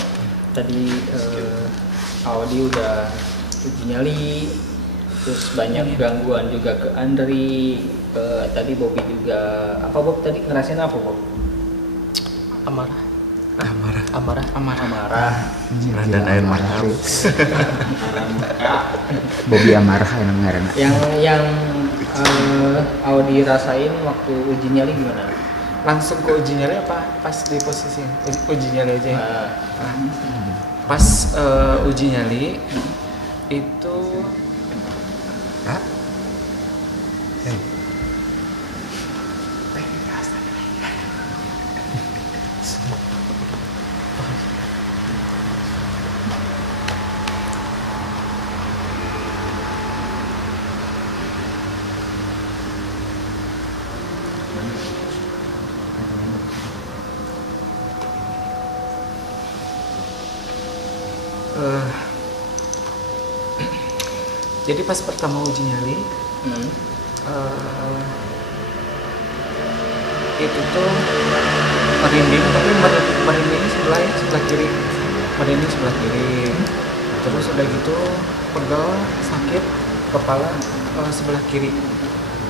Tadi Audi udah uji nyali, terus banyak gangguan juga ke Andri, tadi Bobby juga. Apa Bob tadi ngerasain apa Bob? Amarah. Dan air mata. Bobby amarah yang ngaranna. Yang Audi rasain waktu uji nyali gimana? Langsung ke uji nyali apa pas di posisi uji nyali aja ya? Pas uji nyali itu jadi pas pertama uji nyali itu tuh merinding, tapi merindingnya sebelah kiri, merinding sebelah kiri. Terus udah gitu pegal, sakit kepala sebelah kiri.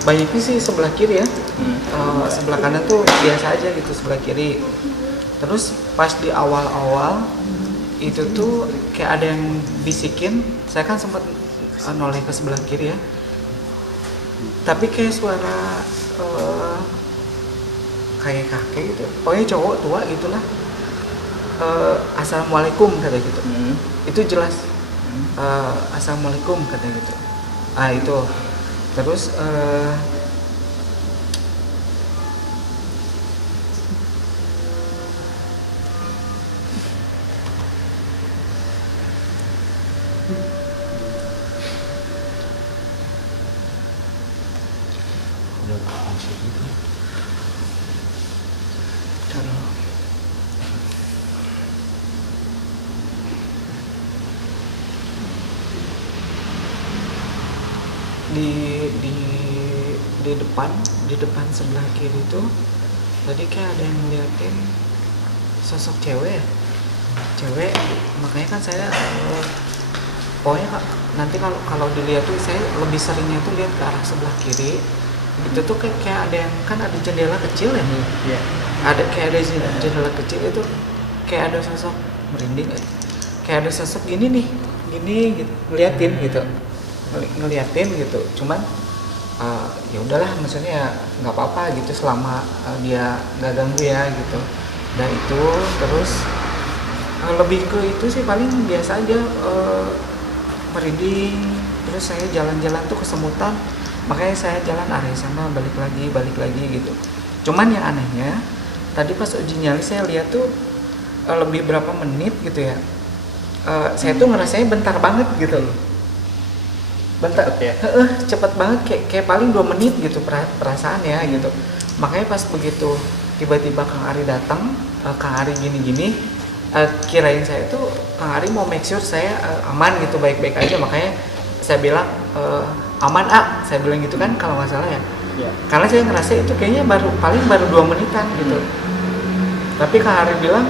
Banyaknya sih sebelah kiri ya. Sebelah kanan tuh biasa aja gitu, sebelah kiri. Terus pas di awal-awal itu tuh kayak ada yang bisikin. Saya kan sempat noleh ke sebelah kiri ya, tapi kayak suara kayak kakek gitu, pokoknya cowok tua gitulah. Assalamualaikum kata gitu. Itu jelas. Assalamualaikum kata gitu. Itu terus di depan sebelah kiri itu tadi kayak ada yang ngeliatin sosok cewek ya, makanya kan saya pokoknya nanti kalau dilihat tuh saya lebih seringnya tuh lihat ke arah sebelah kiri itu tuh kayak ada yang kan ada jendela kecil ya, ada kayak ada jendela kecil itu kayak ada sosok merinding, kayak ada sosok gini gitu, ngeliatin gitu, cuman ya udahlah, maksudnya ya nggak apa-apa gitu selama dia nggak ganggu ya gitu. Dan itu terus lebih ke itu sih, paling biasa aja merinding, terus saya jalan-jalan tuh kesemutan, makanya saya jalan area sana balik lagi gitu. Cuman yang anehnya tadi pas uji nyali saya lihat tuh lebih berapa menit gitu ya, saya tuh ngerasanya bentar banget gitu, bentar Cepet ya? cepet banget, kayak paling 2 menit gitu perasaan ya gitu. Makanya pas begitu tiba-tiba Kang Ari datang, Kang Ari gini-gini, kirain saya tuh Kang Ari mau make sure saya aman gitu, baik-baik aja, makanya saya bilang aman saya bilang gitu kan kalau nggak salah ya. Ya. Karena saya ngerasa itu kayaknya paling baru 2 menitan gitu. Tapi Kang Ari bilang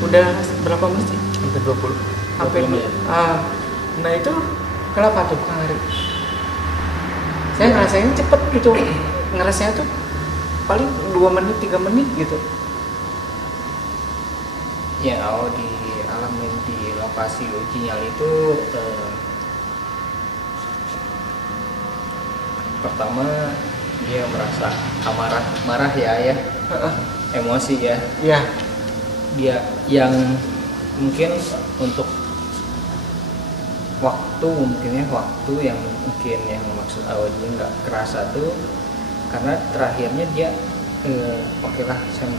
udah berapa menit sih? Hampir 20. Hampir. 20 menit. Nah itu kenapa tuh Kang Ari? Saya ngerasain cepet gitu, ngerasanya tuh paling 2 menit 3 menit gitu. Ya, dialamin di lokasi uji nyali itu pertama dia merasa marah ya, emosi ya. Iya. Dia yang mungkin untuk waktu yang maksud awalnya nggak kerasa tuh karena terakhirnya dia oke lah, saya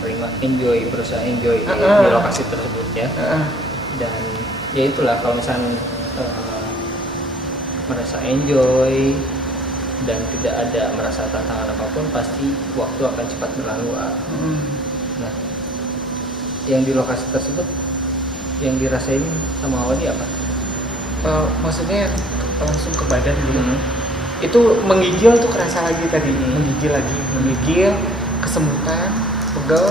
berusaha enjoy di lokasi tersebut ya. Dan ya itulah, kalau misalnya merasa enjoy dan tidak ada merasa tantangan apapun, pasti waktu akan cepat berlalu. Nah, yang di lokasi tersebut yang dirasain sama Awadi apa? Maksudnya langsung ke badan gitu. Itu menggigil tuh kerasa lagi tadi, menggigil, kesemutan, pegel,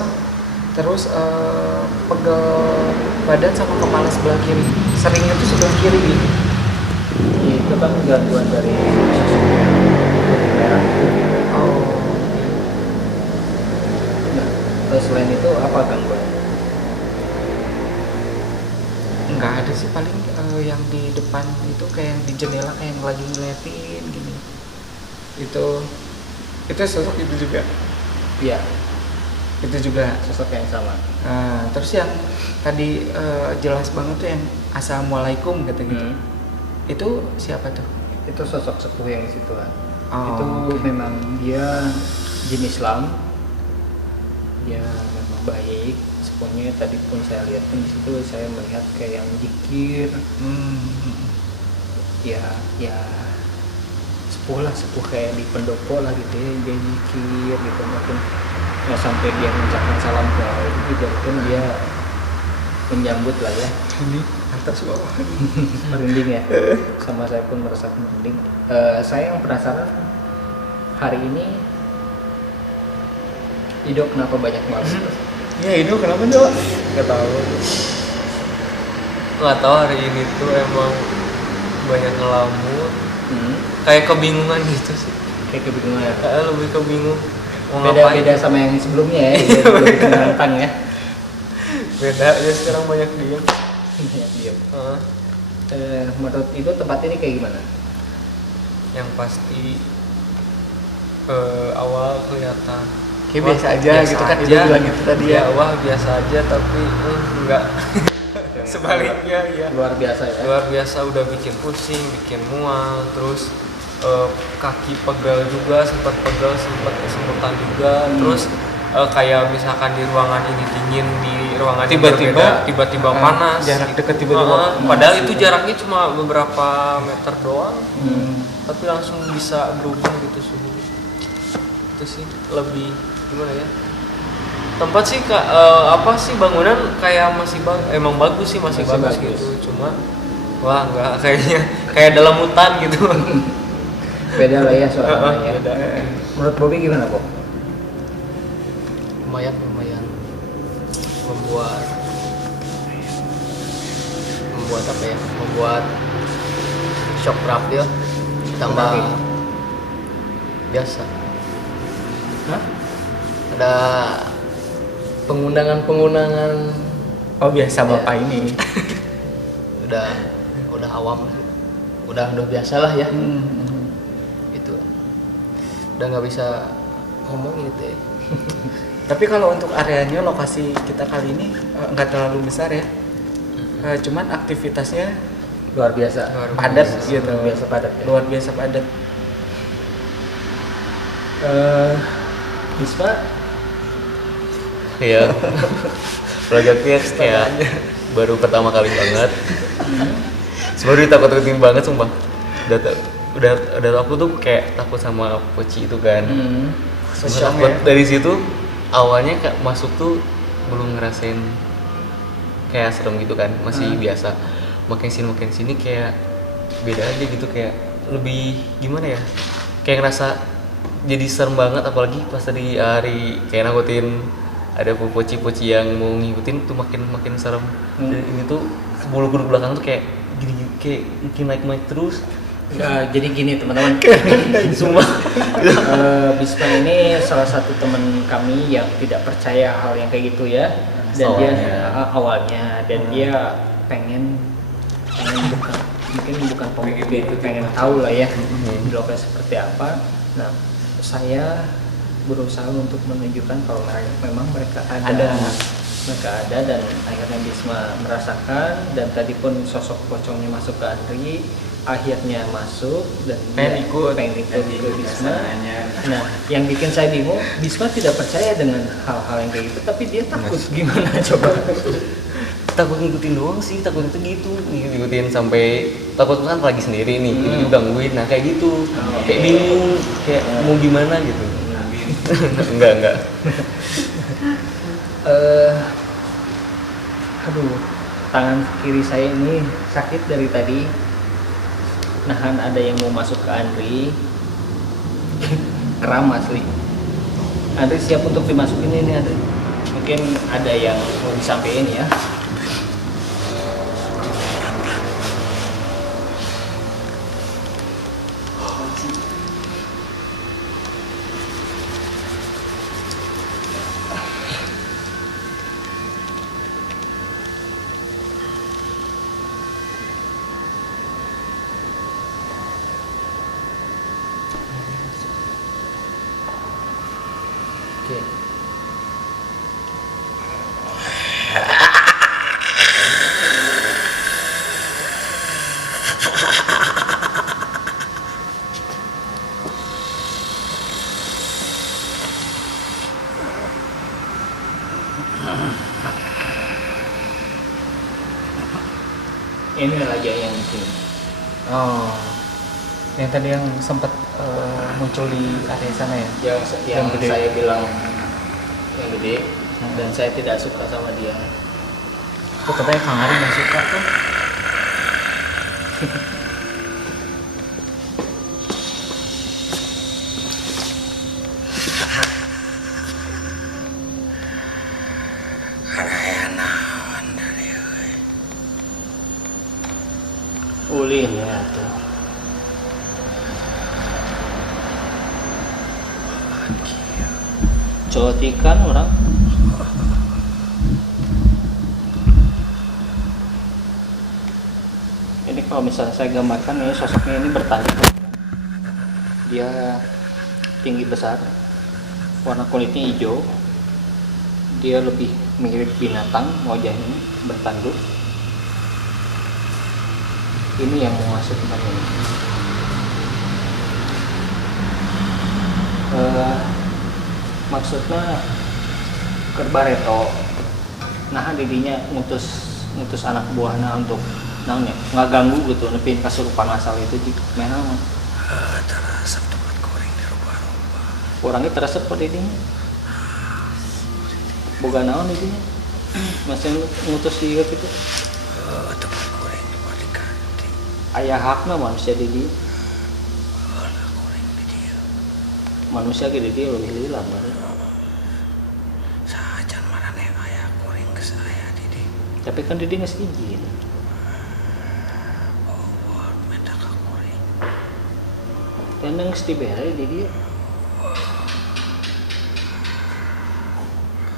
terus pegel badan sama kepala sebelah kiri. Seringnya tuh sebelah kiri gitu. Ya, itu kan gangguan dari susu yang merah. Nah, selain itu apa gangguan? Nggak ada sih, paling yang di depan itu kayak yang di jendela kayak yang lagi ngeliatin gini. Itu sosok itu juga. Iya, Itu juga. sosok yang sama. Nah, terus yang tadi jelas banget tuh yang assalamualaikum kata gitu. Itu siapa tuh? Itu sosok sepuh yang di situ kan. Oh, Itu oke. memang dia jin Islam. Dia memang baik. Sepuhnya tadi pun saya lihat di situ, saya melihat kayak yang zikir. Ya sepuh kayak di pendopo lah gitu ya, dia zikir gitu, mungkin nggak sampai dia mengucapkan salam ke Allah itu juga, mungkin dia menyambut lah ya. Ini atas bawah. Merinding ya, sama saya pun merasa merinding. Saya yang penasaran hari ini Ido kenapa banyak ngelamun? Ya itu kenapa Dok? Nggak tahu. Nggak tahu, hari ini tuh emang banyak ngelamun, kayak kebingungan gitu sih. Kayak kebingungan ya. Lebih kebingung mau ngapain. Beda sama yang sebelumnya ya, yang belum menantang ya. Beda ya, sekarang banyak diem. Banyak diem. Menurut Ido tempat ini kayak gimana? Yang pasti awal kelihatan Kayak wah, biasa aja biasa gitu kan, aja. Ido bilang gitu tadi ya. Wah biasa aja, tapi enggak. Sebaliknya ya. Luar biasa ya. Luar biasa, udah bikin pusing, bikin mual, terus kaki pegel juga, sempat pegel, sempat kesemutan juga. Terus kayak misalkan di ruangan ini dingin, di ruangan yang berbeda, tiba-tiba panas. Jarak dekat tiba-tiba panas padahal itu gitu. jaraknya cuma beberapa meter doang, tapi langsung bisa berubah gitu suhu. Itu sih lebih gimana ya? Tempat sih apa sih, bangunan kayak masih emang bagus sih, masih bagus gitu. Cuma wah nggak, kayaknya kayak dalam hutan gitu. Beda lah ya suasananya. Beda. Menurut Bobby gimana, Bob? lumayan membuat apa ya, membuat shock terapi ya, tambah Terapi. biasa Hah? ada pengundangan Oh biasa Ya. Bapak ini. udah awam lah, udah biasa lah ya itu. udah nggak bisa ngomong gitu ya. Tapi kalau untuk areanya, lokasi kita kali ini nggak terlalu besar ya. Cuman aktivitasnya Luar biasa. padat gitu. Luar biasa padat ya. Luar biasa padat. Bisma Iya. Proyeknya kayak baru pertama kali banget. Sebenarnya ditakut-takutin banget sumpah. Udah aku tuh kayak takut sama poci itu kan. Sumpah takut. Dari situ awalnya kayak masuk tuh belum ngerasain kayak serem gitu kan, masih biasa. Makin sini kayak beda aja gitu, kayak lebih gimana ya? Kayak ngerasa jadi serem banget, apalagi pas tadi hari kayak nakutin ada poci-poci yang mau ngikutin tuh makin serem. Dan ini tuh bulu kuduk belakang tuh kayak gini kayak makin naik terus. Jadi gini teman-teman, Sumpah. Bisma ini salah satu teman kami yang tidak percaya hal yang kayak gitu ya, dan dia awalnya dan dia pengen bukan pengen tahu lah ya di lokasi seperti apa. Nah, saya berusaha untuk menunjukkan kalau memang mereka ada dan akhirnya Bisma merasakan, dan tadi pun sosok pocongnya masuk ke Andri, akhirnya masuk dan pengen ikut ke Bisma. Nah, yang bikin saya bingung, Bisma tidak percaya dengan hal-hal yang kayak gitu, tapi dia takut. Gimana coba? Takut ngikutin doang sih, takut itu gitu ngikutin sampai takut kan lagi sendiri nih, ini gangguin, nah kayak gitu, kayak bingung, kayak mau gimana gitu. enggak. Aduh, tangan kiri saya ini sakit dari tadi. Nahan ada yang mau masuk ke Andri. Kram asli. Andri siap untuk dimasukin ini, Andri. Mungkin ada yang mau disampaikan ya. Oke. Ini raja yang ini. Oh, yang tadi yang sempat muncul di area sana ya? Yang gede. saya bilang yang gede, dan saya tidak suka sama dia. Tuh katanya Kang Ari nggak suka tuh. Ulin ya tuh. Cotikan orang. Ini kalau misalnya saya gambarkan ya, sosoknya ini bertanduk. Dia tinggi besar, warna kulitnya hijau. Dia lebih mirip binatang, wajahnya bertanduk. Ini yang mau masuk ke mana ini? Maksudnya kerbareto, nah didinya ngutus anak buahnya untuk naon ya, nggak ganggu gitu, nepin kasurupan asal itu memang Terasap tempat goreng di rubah-rubah. orangnya teresep pada didinya, boga naon didinya, masih ngutus dia gitu, Tempat goreng cuma diganti. ayah hakna manusia didi, Goreng di dia. manusia gitu dia lebih lila baru. Sajan mana nih ayah goreng ke saya didi. Tapi kan didi nggak izin. Buat minta ke goreng. Tendang stibere di dia.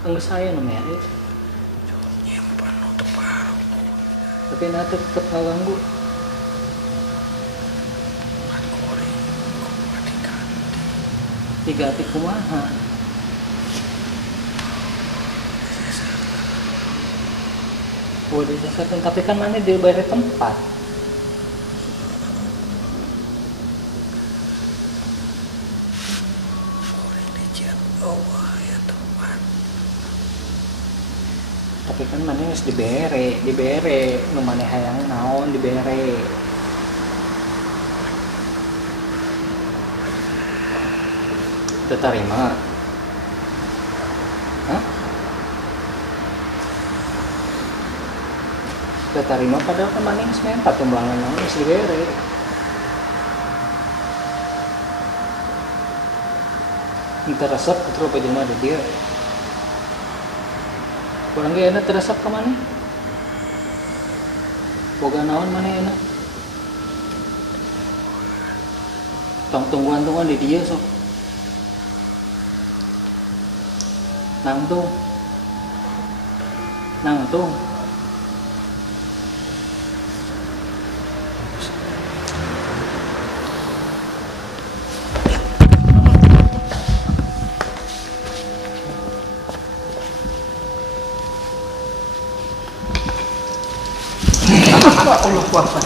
Enggak saya namanya. Nyimpan untuk paruh. Tapi nah tetep ngaganggu. Buat goreng cuma diganti. tiga hati kumaha. Udah diselesaikan, tapi kan mana di bayar tempat. Tapi kan mana harus dibere, nu mana hayang naon dibere. Terima. Hah? Terima padahal kan mana yang sempat tumbangan harus dibere. Kita resep terus apa jelema ada dia. Kurang ge enak teresap ke mana? Boga naon mana enak? Tungguan di dia sok. Nangtung. Allah kuasa.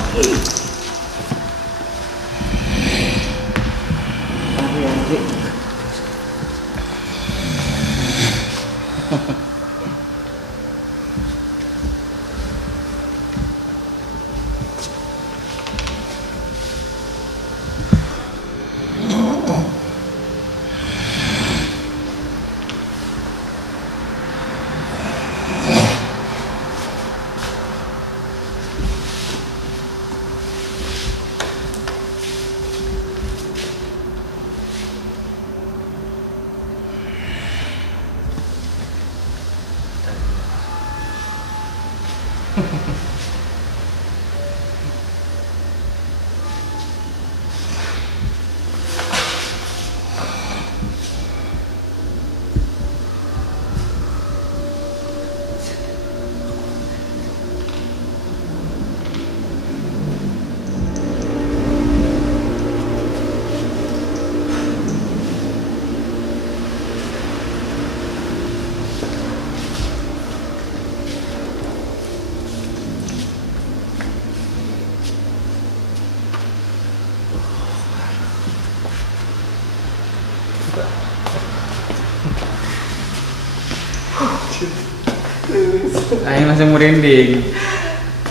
Ayo langsung merinding.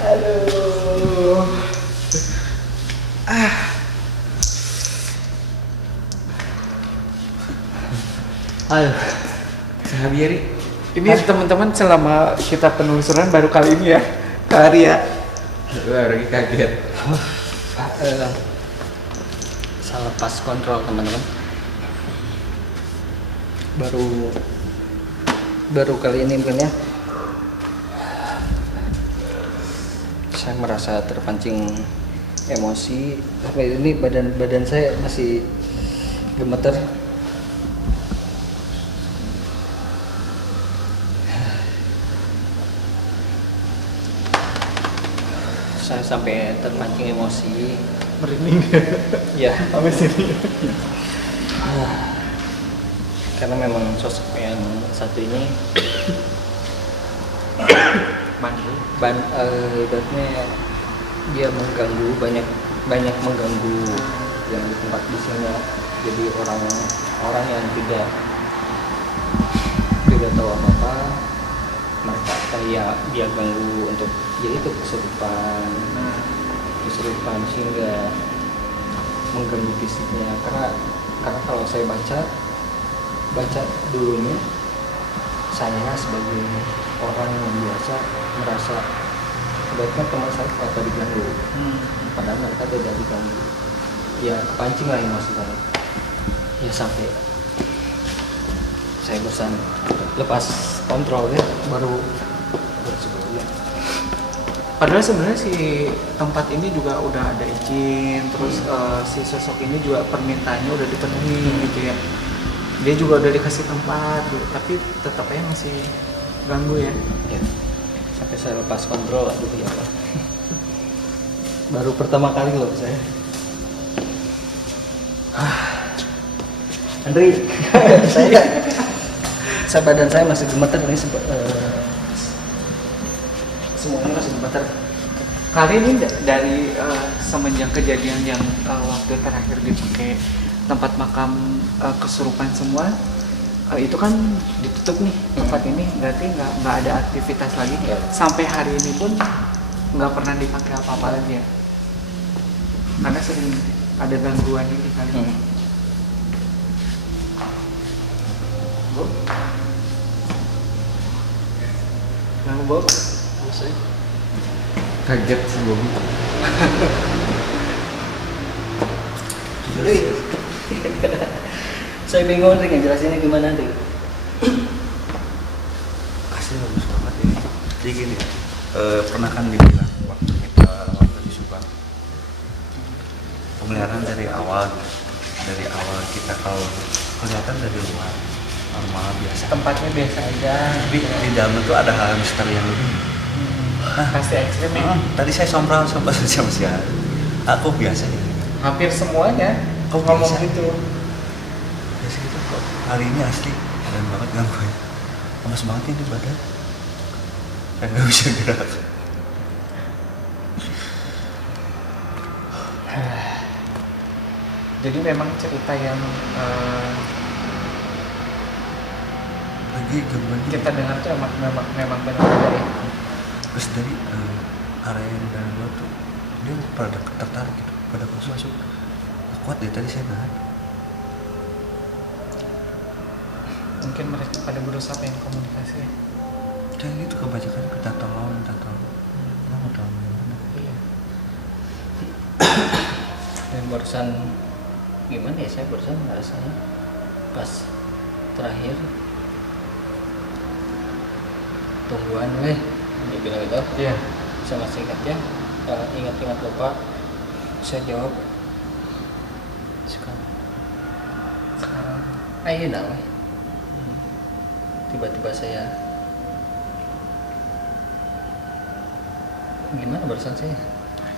Aduh. Ayo. Sahabiari. Ini teman-teman selama kita penelusuran baru kali ini ya. Karya. Baru kaget. Salah pas kontrol teman-teman. Baru kali ini mungkin ya. Saya merasa terpancing emosi. Sampai ini badan saya masih gemeter. Saya sampai terpancing emosi. Merinding. Ya. Sampai sini. Karena memang sosok yang satu ini ibaratnya dia mengganggu banyak mengganggu yang di tempat di sini. Jadi orang yang tidak tahu apa-apa, mereka kayak dia ganggu untuk yaitu kesurupan sehingga mengganggu fisiknya. Karena kalau saya baca dulunya, saya sebagai orang yang biasa merasa sebaiknya teman saya atau diganggu, padahal mereka tidak diganggu. Ya kepancing lah emosi saya. Ya sampai saya bosan, lepas kontrol ya, baru sebelumnya. Padahal sebenarnya si tempat ini juga udah ada izin, terus si sosok ini juga permintaannya udah dipenuhi gitu ya. Dia juga udah dikasih tempat gitu, tapi tetap aja masih ganggu ya. Ya. Sampai saya lepas kontrol, aduh ya Allah. Baru pertama kali loh saya. Andri, saya badan saya masih gemeter ini semuanya masih gemeter. Kali ini dari semenjak kejadian yang waktu terakhir dipakai tempat makam kesurupan semua, itu kan ditutup nih tempat ini, berarti nggak ada aktivitas lagi. Sampai hari ini pun nggak pernah dipakai apa-apa lagi ya, karena sering ada gangguan ini kali ini. Bu? Yang Bu? Kaget sih Bobi. Saya bingung nih ngejelasinnya gimana tuh. Asli bagus banget ini. Jadi gini ya, pernah kan dibilang waktu di Subang, pemeliharaan dari awal kita kalau kelihatan dari luar normal biasa. Tempatnya biasa aja. Tapi di dalam itu ada hal misteri yang lebih. Pasti ekstrim ya. Tadi saya sombral sama siapa. Aku biasa ya. Hampir semuanya Kok ngomong bisa? gitu. Biasa gitu kok. Hari ini asli keren banget gangguan. Lemas banget ini badan. Saya nggak bisa gerak. Jadi memang cerita yang Lagi gangguan kita dengar tuh memang benar ada ya. Terus dari area yang dari luar tuh dia pada tertarik gitu, pada masuk. Kuat deh tadi saya nahan. Mungkin mereka pada berusaha pengen komunikasi ya. Dan itu kebanyakan minta tolong. Kita mau tolong gimana? Iya. Dan barusan gimana ya, saya barusan merasanya pas terakhir tungguan dia bilang gitu. Iya. Saya masih ingat ya, ingat lupa. Saya jawab sekarang ayo dah weh. Tiba-tiba saya gimana barusan saya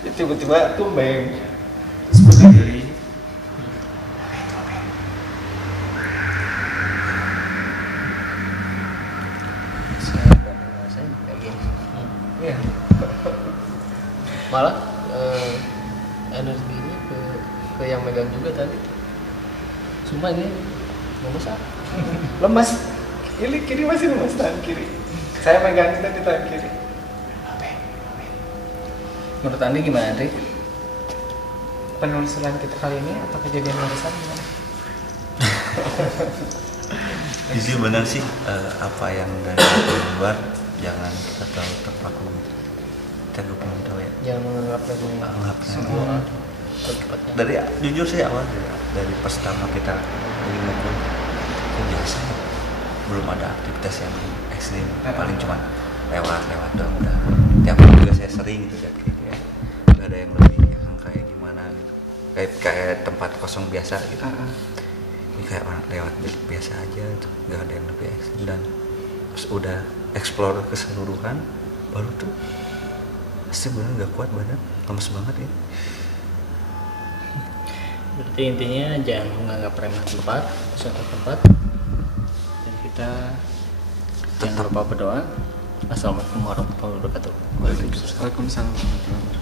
Ya, tiba-tiba tumbeng. saya baru ngerasain kayak gini. Iya. Malah energinya ke yang megang juga tadi. Sumpah ini lemes ah. Lemas. Ini kiri masih lemas, tangan kiri. Saya megang tadi tangan kiri. Menurut Andi gimana, Andri? Penelusuran kita kali ini atau kejadian barusan gimana? Jadi benar sih apa yang dari luar jangan kita terlalu terpaku gitu. Kita gue pengen tahu ya. Jangan menganggap remeh Anggap semua tempatnya. dari jujur sih awal dari pertama kita lagi ngumpul itu biasa ya. Belum ada aktivitas yang ekstrim, paling cuma lewat doang udah. Tiap hari juga saya sering gitu lihat kayak gitu. Nggak ada yang lebih yang kayak gimana gitu, kayak tempat kosong biasa gitu. Ini kayak orang lewat biasa aja gitu. Nggak ada yang lebih ekstrim. Dan pas udah explore keseluruhan baru tuh pasti bener nggak kuat badan, lemes banget ya. Berarti intinya jangan menganggap remeh suatu tempat, dan kita jangan lupa berdoa. Assalamualaikum warahmatullahi wabarakatuh. Waalaikumsalam warahmatullahi wabarakatuh.